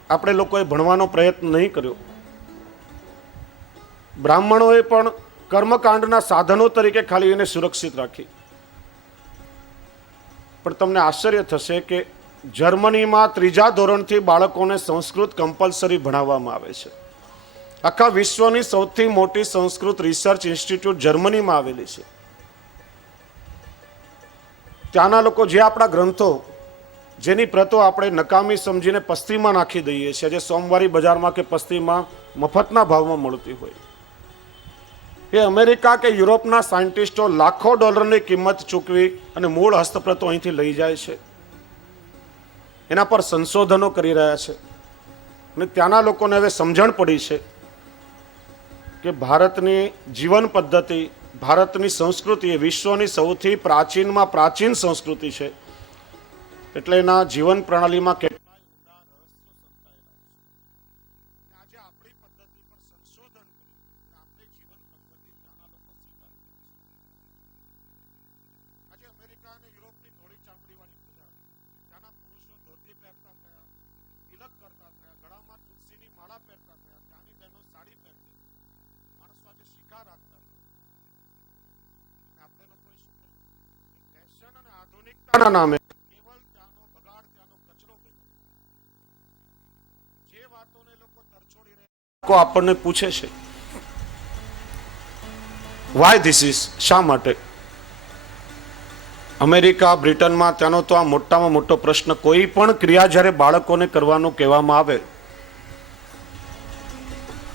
આપણે લોકોએ ભણવાનો પ્રયત્ન નહીં કર્યો. બ્રાહ્મણોએ પણ કર્મકાંડના સાધનો તરીકે ખાલી એને સુરક્ષિત રાખી. પણ તમને આશ્ચર્ય થશે કે જર્મનીમાં 3જા ધોરણથી બાળકોને સંસ્કૃત કમ્પલસરી ભણાવવામાં આવે છે. આખા વિશ્વની સૌથી મોટી સંસ્કૃત રિસર્ચ ઇન્સ્ટિટ્યૂટ જર્મનીમાં આવેલી છે. ત્યાંના લોકો જે આપણા ગ્રંથો, જેની પ્રતો આપણે નકામી સમજીને પસ્તીમાં નાખી દઈએ છીએ, જે સોમવારી બજારમાં કે પસ્તીમાં મફતના ભાવમાં મળતી હોય, એ અમેરિકા કે યુરોપના સાયન્ટિસ્ટો લાખો ડોલરની કિંમત ચૂકવી અને મૂળ હસ્તપ્રતો અહીંથી લઈ જાય છે. એના પર સંશોધનો કરી રહ્યા છે. અને ત્યાંના લોકોને હવે સમજણ પડી છે કે ભારતની જીવન પદ્ધતિ, ભારતની સંસ્કૃતિ એ વિશ્વની સૌથી પ્રાચીનમાં પ્રાચીન સંસ્કૃતિ છે. એટલે એના જીવન પ્રણાલીમાં કેટલાય ઊંડા રહસ્યો સંકળાયેલા છે. આજે આપણી પદ્ધતિ પર સંશોધન કરી આપણી જીવન પદ્ધતિ ત્યાંના લોકો સ્વીકારી છે. આજે અમેરિકા અને યુરોપની ધોળી ચામડીવાળી પ્રજા, ત્યાંના પુરુષો ધોતી પહેરતા થયા, તિલક કરતા થયા, ગળામાં તુલસીની માળા પહેરતા થયા, ત્યાંની બહેનો સાડી પહેરતી, માણસો આજે શિકાર રાખતા થયા. અને આપણે લોકોએ શું કર્યું? ફેશન અને આધુનિકતાના નામે આપણને પૂછે છે વાય ધીસ ઇઝ, શા માટે? અમેરિકા, બ્રિટનમાં ત્યાંનો તો આ મોટામાં મોટો પ્રશ્ન, કોઈ પણ ક્રિયા જ્યારે બાળકોને કરવાનું કહેવામાં આવે,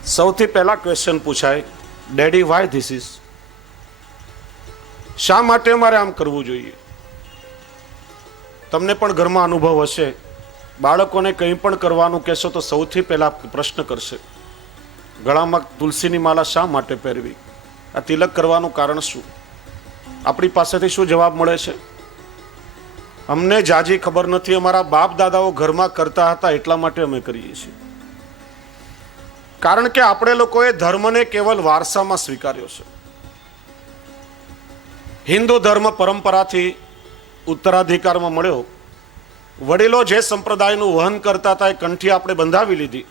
સૌથી પહેલા ક્વેશ્ચન પૂછાય, ડેડી વાય ધીસ ઇઝ? શા માટે મારે આમ કરવું જોઈએ? તમને પણ ઘરમાં અનુભવ હશે, બાળકોને કંઈ પણ કરવાનું કહેશો તો સૌથી પહેલા પ્રશ્ન કરશે, ગળામાં તુલસીની માલા શા માટે પહેરવી? આ તિલક કરવાનું કારણ શું? આપણી પાસેથી શું જવાબ મળે છે? અમને જાજી ખબર નથી, અમારા બાપ દાદાઓ ઘરમાં કરતા હતા એટલા માટે અમે કરીએ છીએ. કારણ કે આપણે લોકોએ ધર્મને કેવલ વારસામાં સ્વીકાર્યો છે. હિન્દુ ધર્મ પરંપરાથી ઉત્તરાધિકારમાં મળ્યો. વડીલો જે સંપ્રદાયનું વહન કરતા હતા એ કંઠી આપણે બંધાવી લીધી,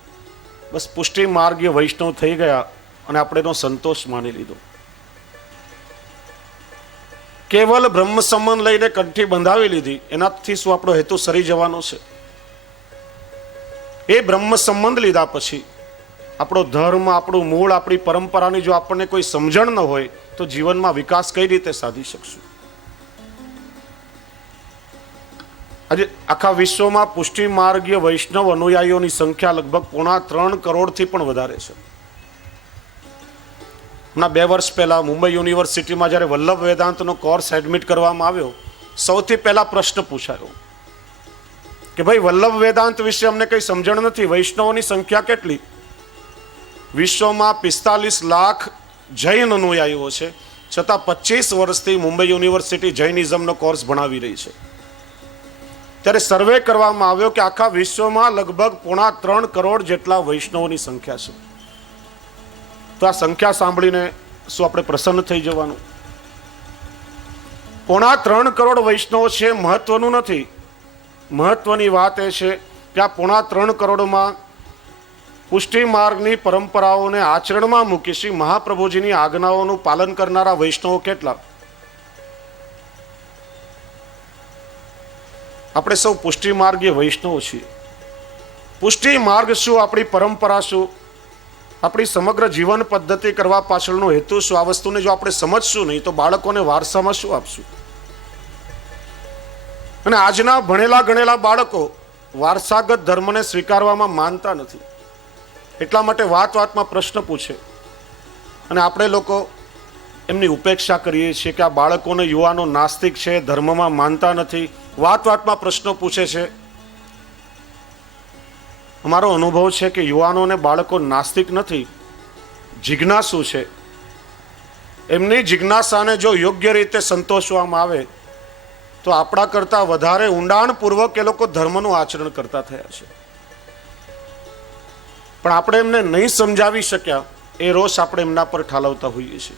બસ પુષ્ટિ માર્ગીય વૈષ્ણવ થઈ ગયા અને આપણે એનો સંતોષ માની લીધો. કેવલ બ્રહ્મ સંબંધ લઈને કંઠી બંધાવી લીધી, એનાથી શું આપણો હેતુ સરી જવાનો છે? એ બ્રહ્મ સંબંધ લીધા પછી આપણો ધર્મ, આપણું મૂળ, આપણી પરંપરાની જો આપણને કોઈ સમજણ ન હોય તો જીવનમાં વિકાસ કઈ રીતે સાધી શકશું? આજે આખા વિશ્વમાં પુષ્ટિ માર્ગીય વૈષ્ણવ અનુયાયીઓની સંખ્યા લગભગ 3.25 કરોડથી પણ વધારે છે. હમણાં 2 વર્ષ પહેલા મુંબઈ યુનિવર્સિટીમાં જ્યારે વલ્લભ વેદાંતનો કોર્સ એડમિટ કરવામાં આવ્યો, સૌથી પહેલા પ્રશ્ન પૂછાયો કે ભાઈ વલ્લભ વેદાંત વિશે અમને કઈ સમજણ નથી, વૈષ્ણવોની સંખ્યા કેટલી? વિશ્વમાં 45 લાખ જૈન અનુયાયીઓ છે, છતાં 25 વર્ષથી મુંબઈ યુનિવર્સિટી જૈનિઝમનો કોર્સ ભણાવી રહી છે. ત્યારે સર્વે કરવામાં આવ્યો કે આખા વિશ્વમાં લગભગ 3.25 કરોડ જેટલા વૈષ્ણવોની સંખ્યા છે. તો આ સંખ્યા સાંભળીને શું આપણે પ્રસન્ન થઈ જવાનું? 3.25 કરોડ વૈષ્ણવો છે મહત્વનું નથી. મહત્વની વાત એ છે કે આ 3.25 કરોડમાં પુષ્ટિ માર્ગની પરંપરાઓને આચરણમાં મૂકી શ્રી મહાપ્રભુજીની આજ્ઞાઓનું પાલન કરનારા વૈષ્ણવો કેટલા? આપણે સૌ પુષ્ટિ માર્ગીય વૈષ્ણવો છીએ. પુષ્ટિ માર્ગ શું, આપણી પરંપરા શું, આપણી સમગ્ર જીવન પદ્ધતિ કરવા પાછળનો હેતુ શું, આ વસ્તુને જો આપણે સમજશું નહીં તો બાળકોને વારસામાં શું આપશું? અને આજના ભણેલા ગણેલા બાળકો વારસાગત ધર્મને સ્વીકારવામાં માનતા નથી. એટલા માટે વાત વાતમાં પ્રશ્ન પૂછે અને આપણે લોકો એમની ઉપેક્ષા કરીએ છીએ કે આ બાળકોને, યુવાનો નાસ્તિક છે, ધર્મમાં માનતા નથી, વાત વાતમાં પ્રશ્નો પૂછે છે. અમારો અનુભવ છે કે યુવાનો અને બાળકો નાસ્તિક નથી, જિજ્ઞાસુ છે. એમની જિજ્ઞાસાને જો યોગ્ય રીતે સંતોષવામાં આવે તો આપણા કરતાં વધારે ઊંડાણપૂર્વક એ લોકો ધર્મનું આચરણ કરતા થયા છે. પણ આપણે એમને નહીં સમજાવી શક્યા, એ રોષ આપણે એમના પર ઠાલવતા હોઈએ છીએ.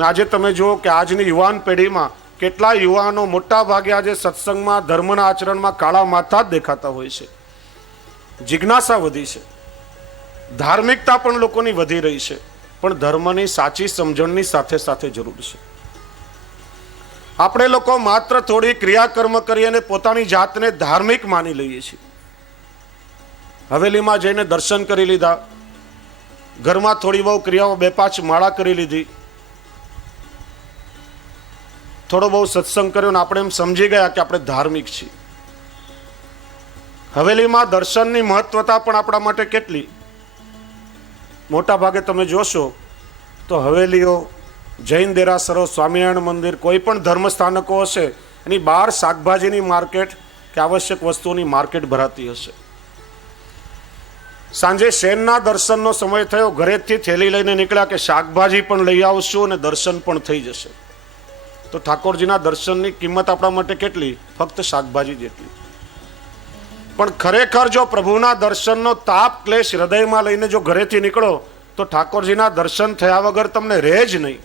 આજે તમે જુઓ કે આજની યુવાન પેઢીમાં કેટલા યુવાનો મોટા ભાગે આજે સત્સંગમાં, ધર્મના આચરણમાં કાળા માથા જ દેખાતા હોય છે. જિજ્ઞાસા વધી છે, ધાર્મિકતા પણ લોકોની વધી રહી છે, પણ ધર્મની સાચી સમજણની સાથે સાથે જરૂર છે. આપણે લોકો માત્ર થોડી ક્રિયાકર્મ કરી અને પોતાની જાતને ધાર્મિક માની લઈએ છીએ. હવેલીમાં જઈને દર્શન કરી લીધા, ઘરમાં થોડી બહુ ક્રિયાઓ 2-5 માળા કરી લીધી, થોડો બહુ સત્સંગ કર્યો ને આપણે એમ સમજી ગયા કે આપણે ધાર્મિક છીએ. હવેલીમાં દર્શનની મહત્વતા પણ આપણા માટે કેટલી? મોટા ભાગે તમે જોશો તો હવેલીઓ, જૈન દેરાસરો, સ્વામિનારાયણ મંદિર, કોઈ પણ ધર્મ સ્થાનકો હશે, એની બહાર શાકભાજીની માર્કેટ કે આવશ્યક વસ્તુઓની માર્કેટ ભરાતી હશે. સાંજે શેનના દર્શનનો સમય થયો, ઘરેથી થેલી લઈને નીકળ્યા કે શાકભાજી પણ લઈ આવશું અને દર્શન પણ થઈ જશે. તો ઠાકોરજીના દર્શનની કિંમત આપણા માટે કેટલી? ફક્ત શાકભાજી જેટલી. પણ ખરેખર જો પ્રભુના દર્શનનો તાપ ક્લેશ હૃદયમાં લઈને જો ઘરેથી નીકળો તો ઠાકોરજીના દર્શન થયા વગર તમને રહે જ નહીં.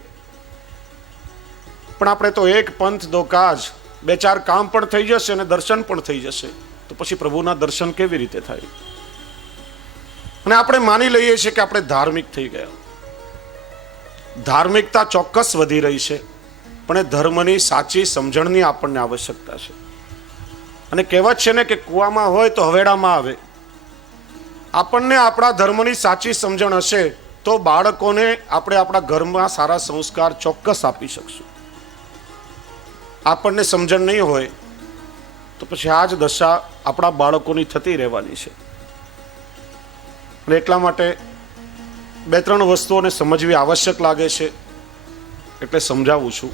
પણ આપણે તો એક પંથ દો કાજ, 2-4 કામ પણ થઈ જશે અને દર્શન પણ થઈ જશે, તો પછી પ્રભુના દર્શન કેવી રીતે થાય? અને આપણે માની લઈએ છીએ કે આપણે ધાર્મિક થઈ ગયા. ધાર્મિકતા ચોક્કસ વધી રહી છે, પણ એ ધર્મની સાચી સમજણની આપણને આવશ્યકતા છે. અને કહેવત છે ને કે કૂવામાં હોય તો હવેડામાં આવે. આપણને આપણા ધર્મની સાચી સમજણ હશે તો બાળકોને આપણે આપણા ઘરમાં સારા સંસ્કાર ચોક્કસ આપી શકશું. આપણને સમજણ નહીં હોય તો પછી આ જ દશા આપણા બાળકોની થતી રહેવાની છે. અને એટલા માટે 2-3 વસ્તુઓને સમજવી આવશ્યક લાગે છે, એટલે સમજાવું છું.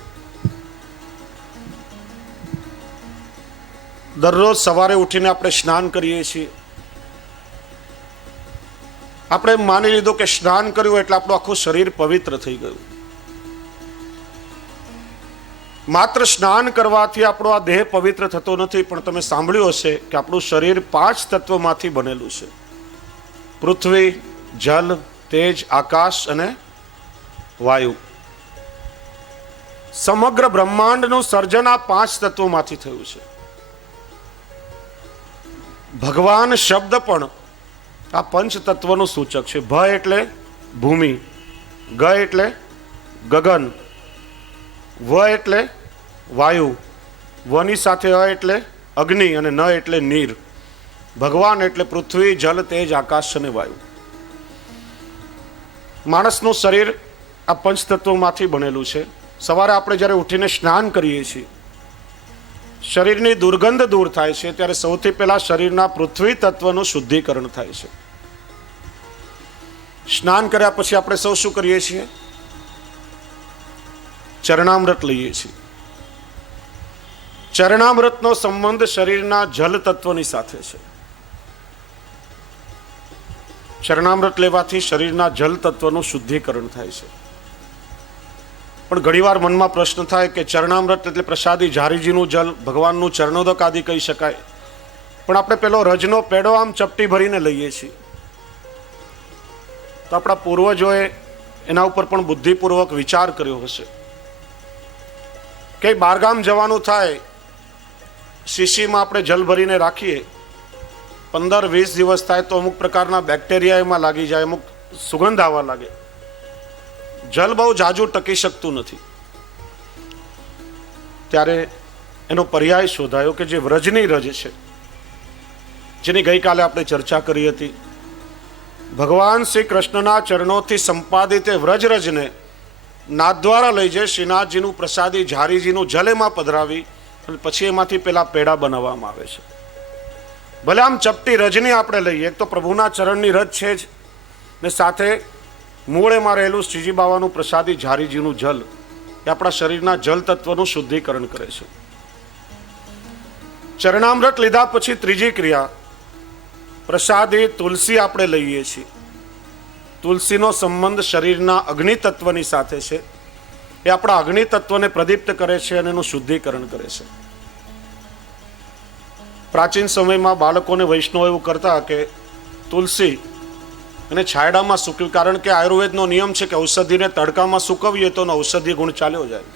દરરોજ સવારે ઉઠીને આપણે સ્નાન કરીએ છીએ. આપણે માની લીધું કે સ્નાન કર્યું એટલે આપણું આખું શરીર પવિત્ર થઈ ગયું. માત્ર સ્નાન કરવાથી આપણો આ દેહ પવિત્ર થતો નથી, પણ તમે સાંભળ્યું હશે કે આપણું શરીર 5 તત્વમાંથી બનેલું છે: પૃથ્વી, જલ, તેજ, આકાશ અને વાયુ. સમગ્ર બ્રહ્માંડનું સર્જન આ 5 તત્વોમાંથી થયું છે. ભગવાન શબ્દ પણ આ 5 તત્વનું સૂચક છે. ભ એટલે ભૂમિ, ગ એટલે ગગન, વ એટલે વાયુ, વની સાથે અ એટલે અગ્નિ અને ન એટલે નીર. ભગવાન એટલે પૃથ્વી, જલ, તેજ, આકાશ અને વાયુ. માણસનું શરીર આ 5 તત્વોમાંથી બનેલું છે. સવારે આપણે જ્યારે ઉઠીને સ્નાન કરીએ છીએ, શરીરની દુર્ગંધ દૂર થાય છે, ત્યારે સૌથી પહેલા શરીરના પૃથ્વી તત્વનું શુદ્ધિકરણ થાય છે. સ્નાન કર્યા પછી આપણે સૌ શું કરીએ છીએ? ચરણામૃત લઈએ છીએ. ચરણામૃતનો સંબંધ શરીરના જલ તત્વની સાથે છે. ચરણામૃત લેવાથી શરીરના જલ તત્વનું શુદ્ધિકરણ થાય છે. પણ ઘણીવાર મનમાં પ્રશ્ન થાય કે ચરણામૃત એટલે પ્રસાદી ઝારીજીનું જલ, ભગવાનનું ચરણોદક આદિ કહી શકાય, પણ આપણે પેલો રજનો પેડો આમ ચપટી ભરીને લઈએ છીએ. તો આપણા પૂર્વજોએ એના ઉપર પણ બુદ્ધિપૂર્વક વિચાર કર્યો હશે કે બહારગામ જવાનું થાય, શીશીમાં આપણે જલ ભરીને રાખીએ, 15-20 દિવસ થાય તો અમુક પ્રકારના બેક્ટેરિયા એમાં લાગી જાય, અમુક સુગંધ આવવા લાગે. જલ બહુ જાજુ ટકી શકતું નથી. ત્યારે એનો પર્યાય શોધાયો કે જે વ્રજની રજ છે, જેની ગઈકાલે આપણે ચર્ચા કરી હતી. ભગવાન શ્રી કૃષ્ણના ચરણોથી સંપાદિત વ્રજરજને નાથદ્વારા લઈ જઈ શ્રીનાથજીનું પ્રસાદી ઝારીજીનું જલ એમાં પધરાવી અને પછી એમાંથી પેલા પેડા બનાવવામાં આવે છે. ભલે આમ ચપટી રજની આપણે લઈએ, એક તો પ્રભુના ચરણની રજ છે જ, ને સાથે મૂળેમાં રહેલું શ્રીજી બાવાનું પ્રસાદી ઝારીજીનું જલ એ આપણા શરીરના જલ તત્વનું શુદ્ધિકરણ કરે છે. ચરણામૃત લીધા પછી ત્રીજી ક્રિયા, પ્રસાદી તુલસી આપણે લઈએ છીએ. તુલસીનો સંબંધ શરીરના અગ્નિ તત્વની સાથે છે. એ આપણા અગ્નિ તત્વને પ્રદીપ્ત કરે છે અને એનું શુદ્ધિકરણ કરે છે. પ્રાચીન સમયમાં બાળકોને વૈષ્ણવ એવું કરતા કે તુલસી અને છાયડામાં સૂકવ્યું, કારણ કે આયુર્વેદનો નિયમ છે કે ઔષધિને તડકામાં સૂકવીએ તો ઔષધિ ગુણ ચાલ્યો જાય,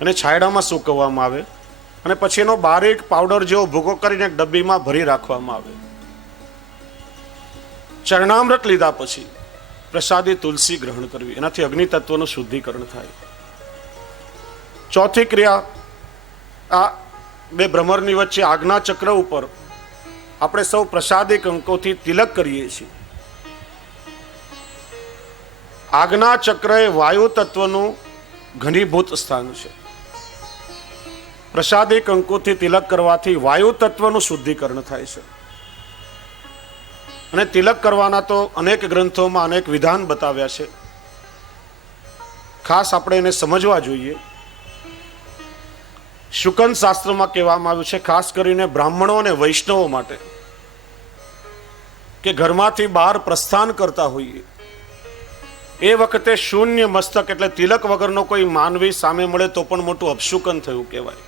અને છાયડામાં સૂકવવામાં આવે અને પછી એનો બારીક પાવડર જેવો ભૂકો કરીને એક ડબ્બીમાં ભરી રાખવામાં આવે. ચરણામૃત લીધા પછી પ્રસાદી તુલસી ગ્રહણ કરવી, એનાથી અગ્નિ તત્વનું શુદ્ધિકરણ થાય. ચોથી ક્રિયા, આ 2 ભ્રમરની વચ્ચે આજ્ઞા ચક્ર ઉપર આપણે સૌ પ્રસાદી કંકોથી તિલક કરીએ છીએ. આજ્ઞા ચક્ર એ વાયુ તત્વનું ઘનીભૂત સ્થાન છે. પ્રસાદી કંકુથી તિલક કરવાથી વાયુ તત્વનું શુદ્ધિકરણ થાય છે. અને તિલક કરવાના તો અનેક ગ્રંથોમાં અનેક વિધાન બતાવ્યા છે. ખાસ આપણે એને સમજવા જોઈએ. શુકન શાસ્ત્રમાં કહેવામાં આવ્યું છે, ખાસ કરીને બ્રાહ્મણો અને વૈષ્ણવો માટે, કે ઘરમાંથી બહાર પ્રસ્થાન કરતા હોઈએ એ વખતે શૂન્ય મસ્તક એટલે તિલક વગરનો કોઈ માનવી સામે મળે તો પણ મોટું અપશુકન થયું કહેવાય.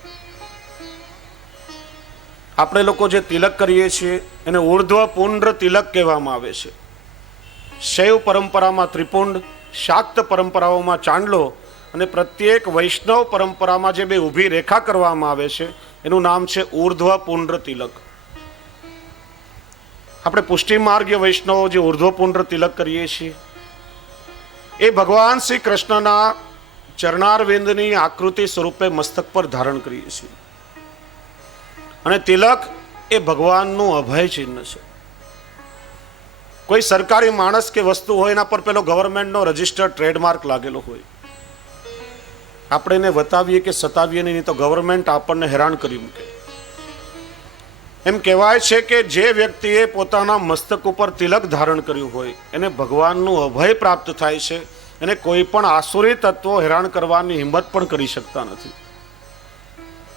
આપણે લોકો જે તિલક કરીએ છીએ એને ઉર્ધ્વ પુંડ્ર તિલક કહેવામાં આવે છે. શૈવ પરંપરામાં ત્રિપુંડ, શાક્ત પરંપરાઓમાં ચાંડલો અને પ્રત્યેક વૈષ્ણવ પરંપરામાં જે 2 ઊભી રેખા કરવામાં આવે છે એનું નામ છે ઉર્ધ્વ પુંડ્ર તિલક. આપણે પુષ્ટિ માર્ગીય વૈષ્ણવો જે ઉર્ધ્વ પુંડ્ર તિલક કરીએ છીએ એ ભગવાન શ્રી કૃષ્ણના ચરણારવિંદની આકૃતિ સ્વરૂપે મસ્તક પર ધારણ કરીએ છીએ. અને તિલક એ ભગવાનનું અભય ચિહ્ન છે. કોઈ સરકારી માણસ કે વસ્તુ હોય એના પર પેલો ગવર્મેન્ટનો રજિસ્ટર્ડ ટ્રેડમાર્ક લાગેલો હોય, આપણે એને વતાવીએ કે સતાવીએ નહીં તો ગવર્મેન્ટ આપણને હેરાન કરી મૂકે. એમ કહેવાય છે કે જે વ્યક્તિએ પોતાના મસ્તક ઉપર તિલક ધારણ કર્યું હોય એને ભગવાનનું અભય પ્રાપ્ત થાય છે. એને કોઈ પણ આસુરી તત્વો હેરાન કરવાની હિંમત પણ કરી શકતા નથી.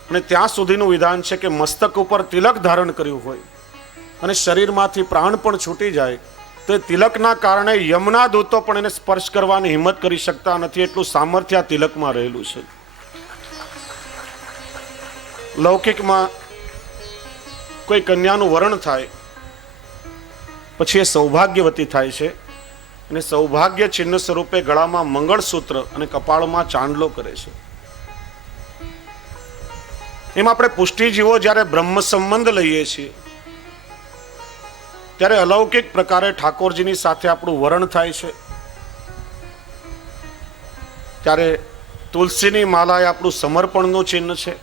અને ત્યાં સુધીનું વિધાન છે કે મસ્તક ઉપર તિલક ધારણ કર્યું હોય અને શરીરમાંથી પ્રાણ પણ છૂટી જાય તો તિલકના કારણે યમના દૂતો પણ એને સ્પર્શ કરવાની હિંમત કરી શકતા નથી. એટલું સામર્થ્ય આ તિલકમાં રહેલું છે. લૌકિકમાં કોઈ કન્યાનું વરણ થાય પછી એ સૌભાગ્યવતી થાય છે અને સૌભાગ્ય ચિહ્ન સ્વરૂપે ગળામાં મંગળસૂત્ર અને કપાળમાં ચાંદલો કરે છે. એમ આપણે પુષ્ટિજીવો જ્યારે બ્રહ્મ સંબંધ લઈએ છીએ ત્યારે અલૌકિક પ્રકારે ઠાકોરજીની સાથે આપણું વરણ થાય છે. ત્યારે તુલસીની માલા એ આપણું સમર્પણનું ચિહ્ન છે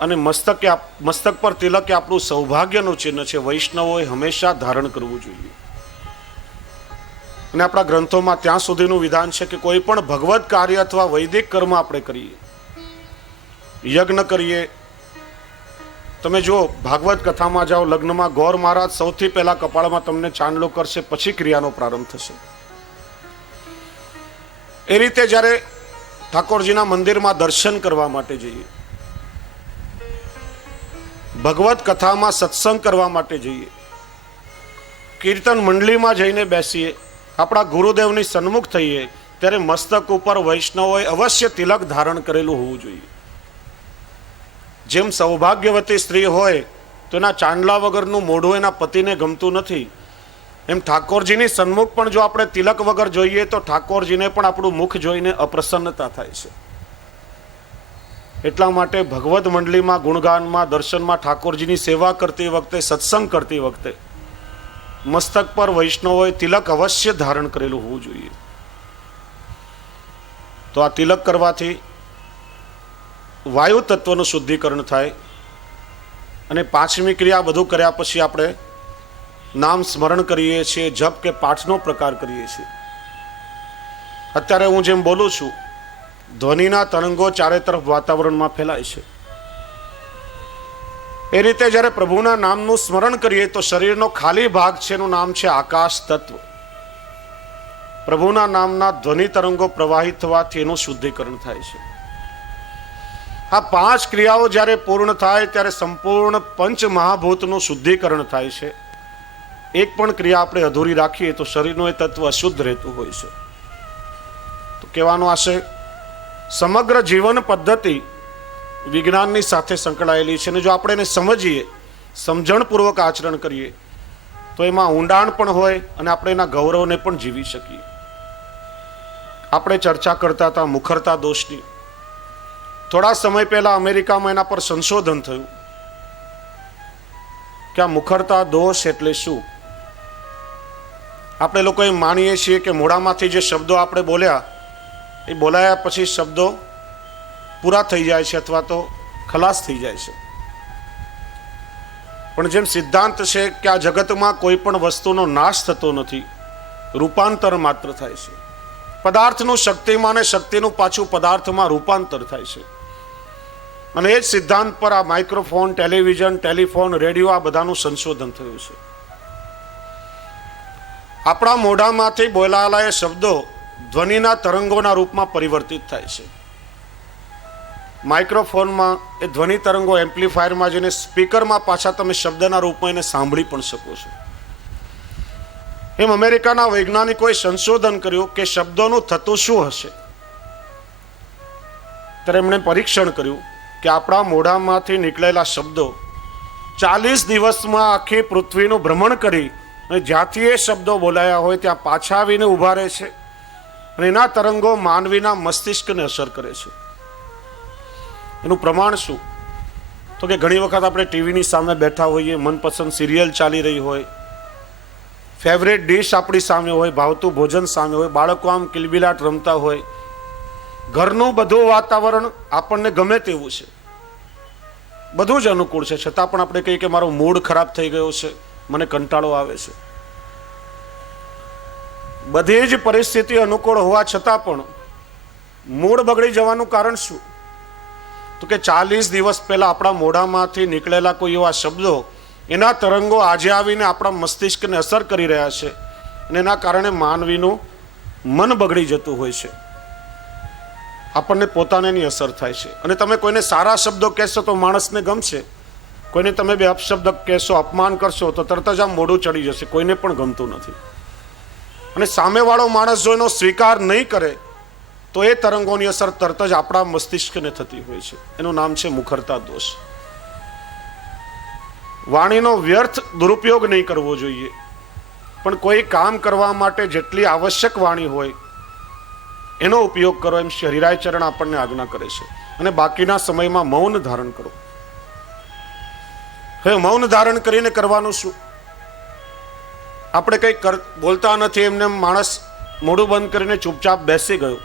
અને મસ્તક પર તિલક એ આપણું સૌભાગ્યનું ચિહ્ન છે. વૈષ્ણવોએ હંમેશા ધારણ કરવું જોઈએ. અને આપણા ગ્રંથોમાં ત્યાં સુધીનું વિધાન છે કે કોઈ પણ ભગવત કાર્ય અથવા વૈદિક કર્મ આપણે કરીએ, યજ્ઞ કરીએ. તમે જો ભાગવત કથામાં જાઓ, લગ્નમાં ગૌર મહારાજ સૌથી પહેલા કપાળમાં તમને ચાંદલો કરશે, પછી ક્રિયાનો પ્રારંભ થશે. એ રીતે જ્યારે ઠાકોરજીના મંદિરમાં દર્શન કરવા માટે જઈએ, ભગવત કથામાં સત્સંગ કરવા માટે જઈએ, કીર્તન મંડળીમાં જઈને બેસીએ, આપણા ગુરુદેવની સન્મુખ થઈએ, ત્યારે મસ્તક ઉપર વૈષ્ણવોએ અવશ્ય તિલક ધારણ કરેલું હોવું જોઈએ. જેમ સૌભાગ્યવતી સ્ત્રી હોય તો એના ચાંદલા વગરનું મોઢું એના પતિને ગમતું નથી, એમ ઠાકોરજીની સન્મુખ પણ જો આપણે તિલક વગર જોઈએ તો ઠાકોરજીને પણ આપણું મુખ જોઈને અપ્રસન્નતા થાય છે. એટલા માટે ભગવત મંડળીમાં, ગુણગાનમાં, દર્શનમાં, ઠાકોરજીની સેવા કરતી વખતે, સત્સંગ કરતી વખતે મસ્તક પર વૈષ્ણવોએ તિલક અવશ્ય ધારણ કરેલું હોવું જોઈએ. તો આ તિલક કરવાથી વાયુ તત્વનું શુદ્ધિકરણ થાય અને પાંચમી ક્રિયા બધું કર્યા પછી આપણે નામ સ્મરણ કરીએ છીએ, જપ કે પાઠનો પ્રકાર કરીએ છીએ. અત્યારે હું જેમ બોલું છું, ધ્વનિના તરંગો ચારે તરફ વાતાવરણમાં ફેલાય છે. એ રીતે જ્યારે પ્રભુના નામનું સ્મરણ કરીએ તો શરીરનો ખાલી ભાગ છે, એનું નામ છે આકાશ તત્વ. પ્રભુના નામના ધ્વનિ તરંગો પ્રવાહિત થવાથી એનું શુદ્ધિકરણ થાય છે. આ પાંચ ક્રિયાઓ જ્યારે પૂર્ણ થાય ત્યારે સંપૂર્ણ પંચ મહાભૂતનું શુદ્ધિકરણ થાય છે. એક પણ ક્રિયા આપણે અધૂરી રાખીએ તો શરીરનું એ તત્વ અશુદ્ધ રહેતું હોય છે. તો કહેવાનો આશય, સમગ્ર જીવન પદ્ધતિ વિજ્ઞાનની સાથે સંકળાયેલી છે અને જો આપણે એને સમજીએ, સમજણપૂર્વક આચરણ કરીએ તો એમાં ઊંડાણ પણ હોય અને આપણે એના ગૌરવને પણ જીવી શકીએ. આપણે ચર્ચા કરતા હતા મુખરતા દોષની. થોડા સમય પહેલા અમેરિકામાં એના પર સંશોધન થયું કે આ મુખરતા દોષ એટલે શું. આપણે લોકો એમ માનીએ છીએ કે મોઢામાંથી જે શબ્દો આપણે બોલ્યા એ બોલાયા પછી શબ્દો પૂરા થઈ જાય છે અથવા તો ખલાસ થઈ જાય છે. પણ જેમ સિદ્ધાંત છે કે આ જગતમાં કોઈ પણ વસ્તુનો નાશ થતો નથી, રૂપાંતર માત્ર થાય છે. પદાર્થનું શક્તિમાં અને શક્તિનું પાછું પદાર્થમાં રૂપાંતર થાય છે. અને એ જ સિદ્ધાંત પર આ માઇક્રોફોન, ટેલિવિઝન, ટેલિફોન, રેડિયો આ બધાનું સંશોધન થયું છે. આપણા મોઢામાંથી બોલાયેલા એ શબ્દો ધ્વનિના તરંગોના રૂપમાં પરિવર્તિત થાય છે. માઇક્રોફોનમાં એ ધ્વનિ તરંગો એમ્પ્લીફાયરમાં જઈને સ્પીકરમાં પાછા તમે શબ્દના રૂપમાં એને સાંભળી પણ શકો છો. એમ અમેરિકાના વૈજ્ઞાનિકોએ સંશોધન કર્યું કે શબ્દોનું થતું શું હશે. ત્યારે એમણે પરીક્ષણ કર્યું કે આપણા મોઢામાંથી નીકળેલા શબ્દો 40 દિવસમાં આખી પૃથ્વીનું ભ્રમણ કરી અને જ્યાંથી એ શબ્દો બોલાયા હોય ત્યાં પાછા આવીને ઊભા રહે છે અને એના તરંગો માનવીના મસ્તિષ્કને અસર કરે છે. એનું પ્રમાણ શું? તો કે ઘણી વખત આપણે ટીવીની સામે બેઠા હોઈએ, મનપસંદ સિરિયલ ચાલી રહી હોય, ફેવરેટ ડિશ આપણી સામે હોય, ભાવતું ભોજન સામે હોય, બાળકો આમ કિલબિલાટ રમતા હોય, ઘરનું બધું વાતાવરણ આપણને ગમે તેવું છે, બધું જ અનુકૂળ છે, છતાં પણ આપણે કહીએ કે મારો મૂડ ખરાબ થઈ ગયો છે, મને કંટાળો આવે છે. બધી જ પરિસ્થિતિ અનુકૂળ હોવા છતાં પણ મૂળ બગડી જવાનું કારણ શું? તો કે 40 દિવસ પહેલા આપણા મોઢામાંથી નીકળેલા કોઈ એવા શબ્દો, એના તરંગો આજે આવીને આપણા મસ્તિષ્કને અસર કરી રહ્યા છે અને એના કારણે માનવીનું મન બગડી જતું હોય છે. આપણને પોતાને એની અસર થાય છે. અને તમે કોઈને સારા શબ્દો કહેશો તો માણસને ગમશે, કોઈને તમે બે અપશબ્દ કહેશો, અપમાન કરશો તો તરત જ આમ મોઢું ચડી જશે, કોઈને પણ ગમતું નથી. અને સામેવાળો માણસ જો એનો સ્વીકાર નહીં કરે તો એ તરંગોની અસર તરત જ આપણા મસ્તિષ્કને થતી હોય છે. એનું નામ છે મુખરતા દોષ. વાણીનો વ્યર્થ દુરુપયોગ નહીં કરવો જોઈએ, પણ કોઈ કામ કરવા માટે જેટલી આવશ્યક વાણી હોય એનો ઉપયોગ કરો, એમ શ્રી હરિરાય ચરણ આપણને આજ્ઞા કરે છે. અને બાકીના સમયમાં મૌન ધારણ કરો. હવે મૌન ધારણ કરીને કરવાનું શું? આપણે કંઈ બોલતા નથી, એમને માણસ મોઢું બંધ કરીને ચૂપચાપ બેસી ગયો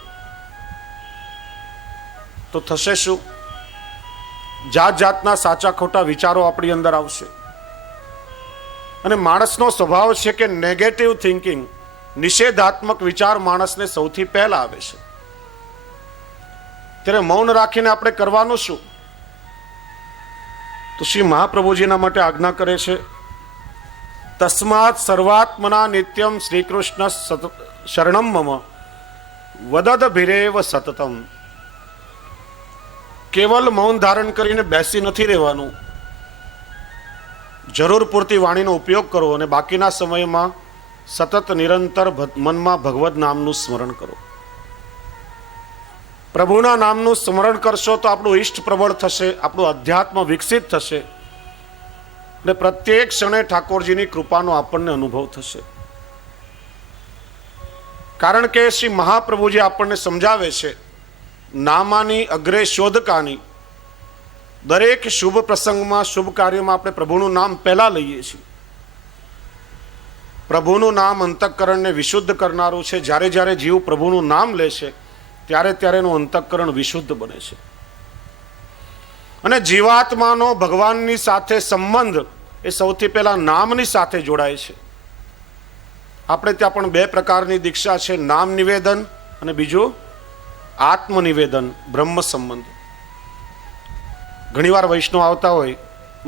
તો થશે શું? જાત જાતના સાચા ખોટા વિચારો આપણી અંદર આવશે. અને માણસનો સ્વભાવ છે કે નેગેટિવ થિંકિંગ, નિષેધાત્મક વિચાર માણસને સૌથી પહેલા આવે છે. ત્યારે મૌન રાખીને આપણે કરવાનું શું? તો શ્રી મહાપ્રભુજીના માટે આજ્ઞા કરે છે, તસ્માત સર્વાત્મના નિત્યમ શ્રી કૃષ્ણ શરણમ મમ વદદ ભિરેવ સતતમ. કેવલ મૌન ધારણ કરીને બેસી નથી રહેવાનું, જરૂર પૂરતી વાણીનો ઉપયોગ કરો અને બાકીના સમયમાં સતત નિરંતર મનમાં ભગવદ નામનું સ્મરણ કરો. પ્રભુના નામનું સ્મરણ કરશો તો આપણું ઈષ્ટ પ્રબળ થશે, આપણું અધ્યાત્મ વિકસિત થશે અને પ્રત્યેક ક્ષણે ઠાકોરજીની કૃપાનો આપણને અનુભવ થશે. કારણ કે શ્રી મહાપ્રભુજી આપણને સમજાવે છે, નામાની અગ્રે શોધકાની. દરેક શુભ પ્રસંગમાં, શુભ કાર્યમાં આપણે પ્રભુનું નામ પહેલા લઈએ છીએ. પ્રભુનું નામ અંતઃકરણને વિશુદ્ધ કરનારું છે. જ્યારે જ્યારે જીવ પ્રભુનું નામ લે છે ત્યારે ત્યારે એનું અંતઃકરણ વિશુદ્ધ બને છે. અને જીવાત્માનો ભગવાનની સાથે સંબંધ એ સૌથી પહેલા નામની સાથે જોડાય છે. આપણે ત્યાં પણ બે પ્રકારની દીક્ષા છે, નામ નિવેદન અને બીજું આત્મનિવેદન, બ્રહ્મ સંબંધ. ઘણીવાર વૈષ્ણવ આવતા હોય,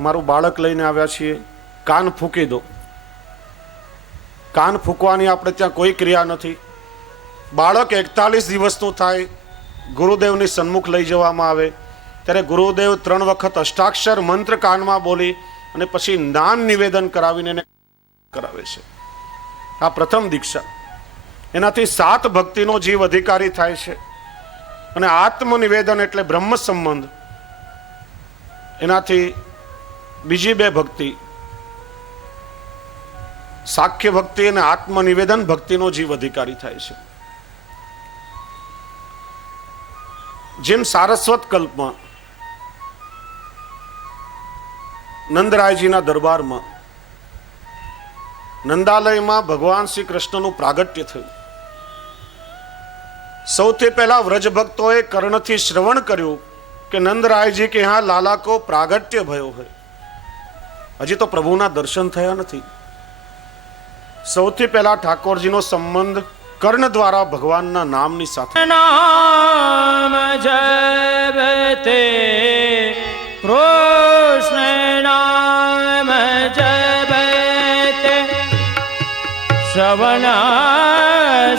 મારું બાળક લઈને આવ્યા છીએ, કાન ફૂંકી દો. કાન ફૂંકવાની આપણે ત્યાં કોઈ ક્રિયા નથી. બાળક 41 દિવસનું થાય, ગુરુદેવની સન્મુખ લઈ જવામાં આવે ત્યારે ગુરુદેવ 3 વખત અષ્ટાક્ષર મંત્ર કાનમાં બોલી અને પછી નામ નિવેદન કરાવીને એને કરાવે છે. આ પ્રથમ દીક્ષા. એનાથી 7 ભક્તિનો જીવ અધિકારી થાય છે. અને આત્મનિવેદન એટલે બ્રહ્મ સંબંધ, એનાથી બીજી 2 ભક્તિ, સાખ્ય ભક્તિ અને આત્મનિવેદન ભક્તિનો જીવ અધિકારી થાય છે. જેમ સારસ્વત કલ્પમાં નંદરાયજીના દરબારમાં નંદાલયમાં ભગવાન શ્રી કૃષ્ણનું પ્રાગટ્ય થયું. સૌથી પહેલા વ્રજ ભક્તોએ કર્ણથી શ્રવણ કર્યું કે નંદરાયજી કે यहाँ लाला को प्रागट्य भयो है. હજી તો પ્રભુના દર્શન થયા નથી. સૌથી પહેલા ઠાકોરજીનો સંબંધ કર્ણ દ્વારા ભગવાનના નામની સાથે. નામ જપતે કૃષ્ણ નામ જપતે શ્રવણ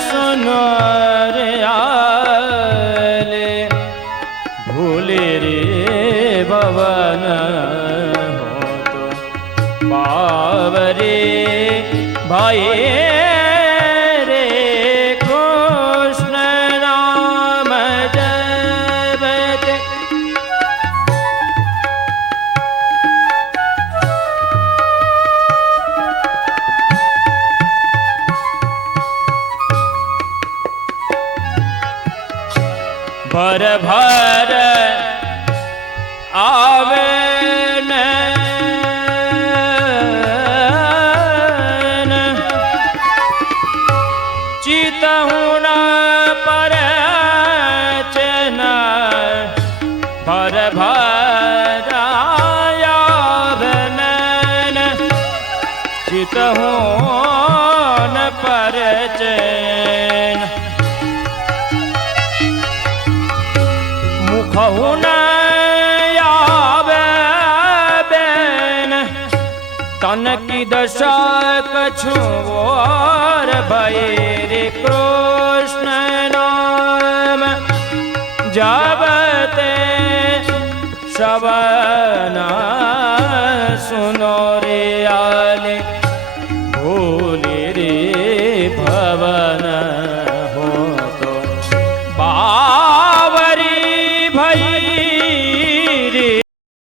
સુનરે ભૂલી રે ભવન હો તો બાવરે ભાઈ ભર ભર આવે ને ચિત હું પર છે ભર ભર આવે ને ચિત હું પર છે अपनी दशा कछु और भय रे कृष्ण नाम जब ते श्रवण सुनो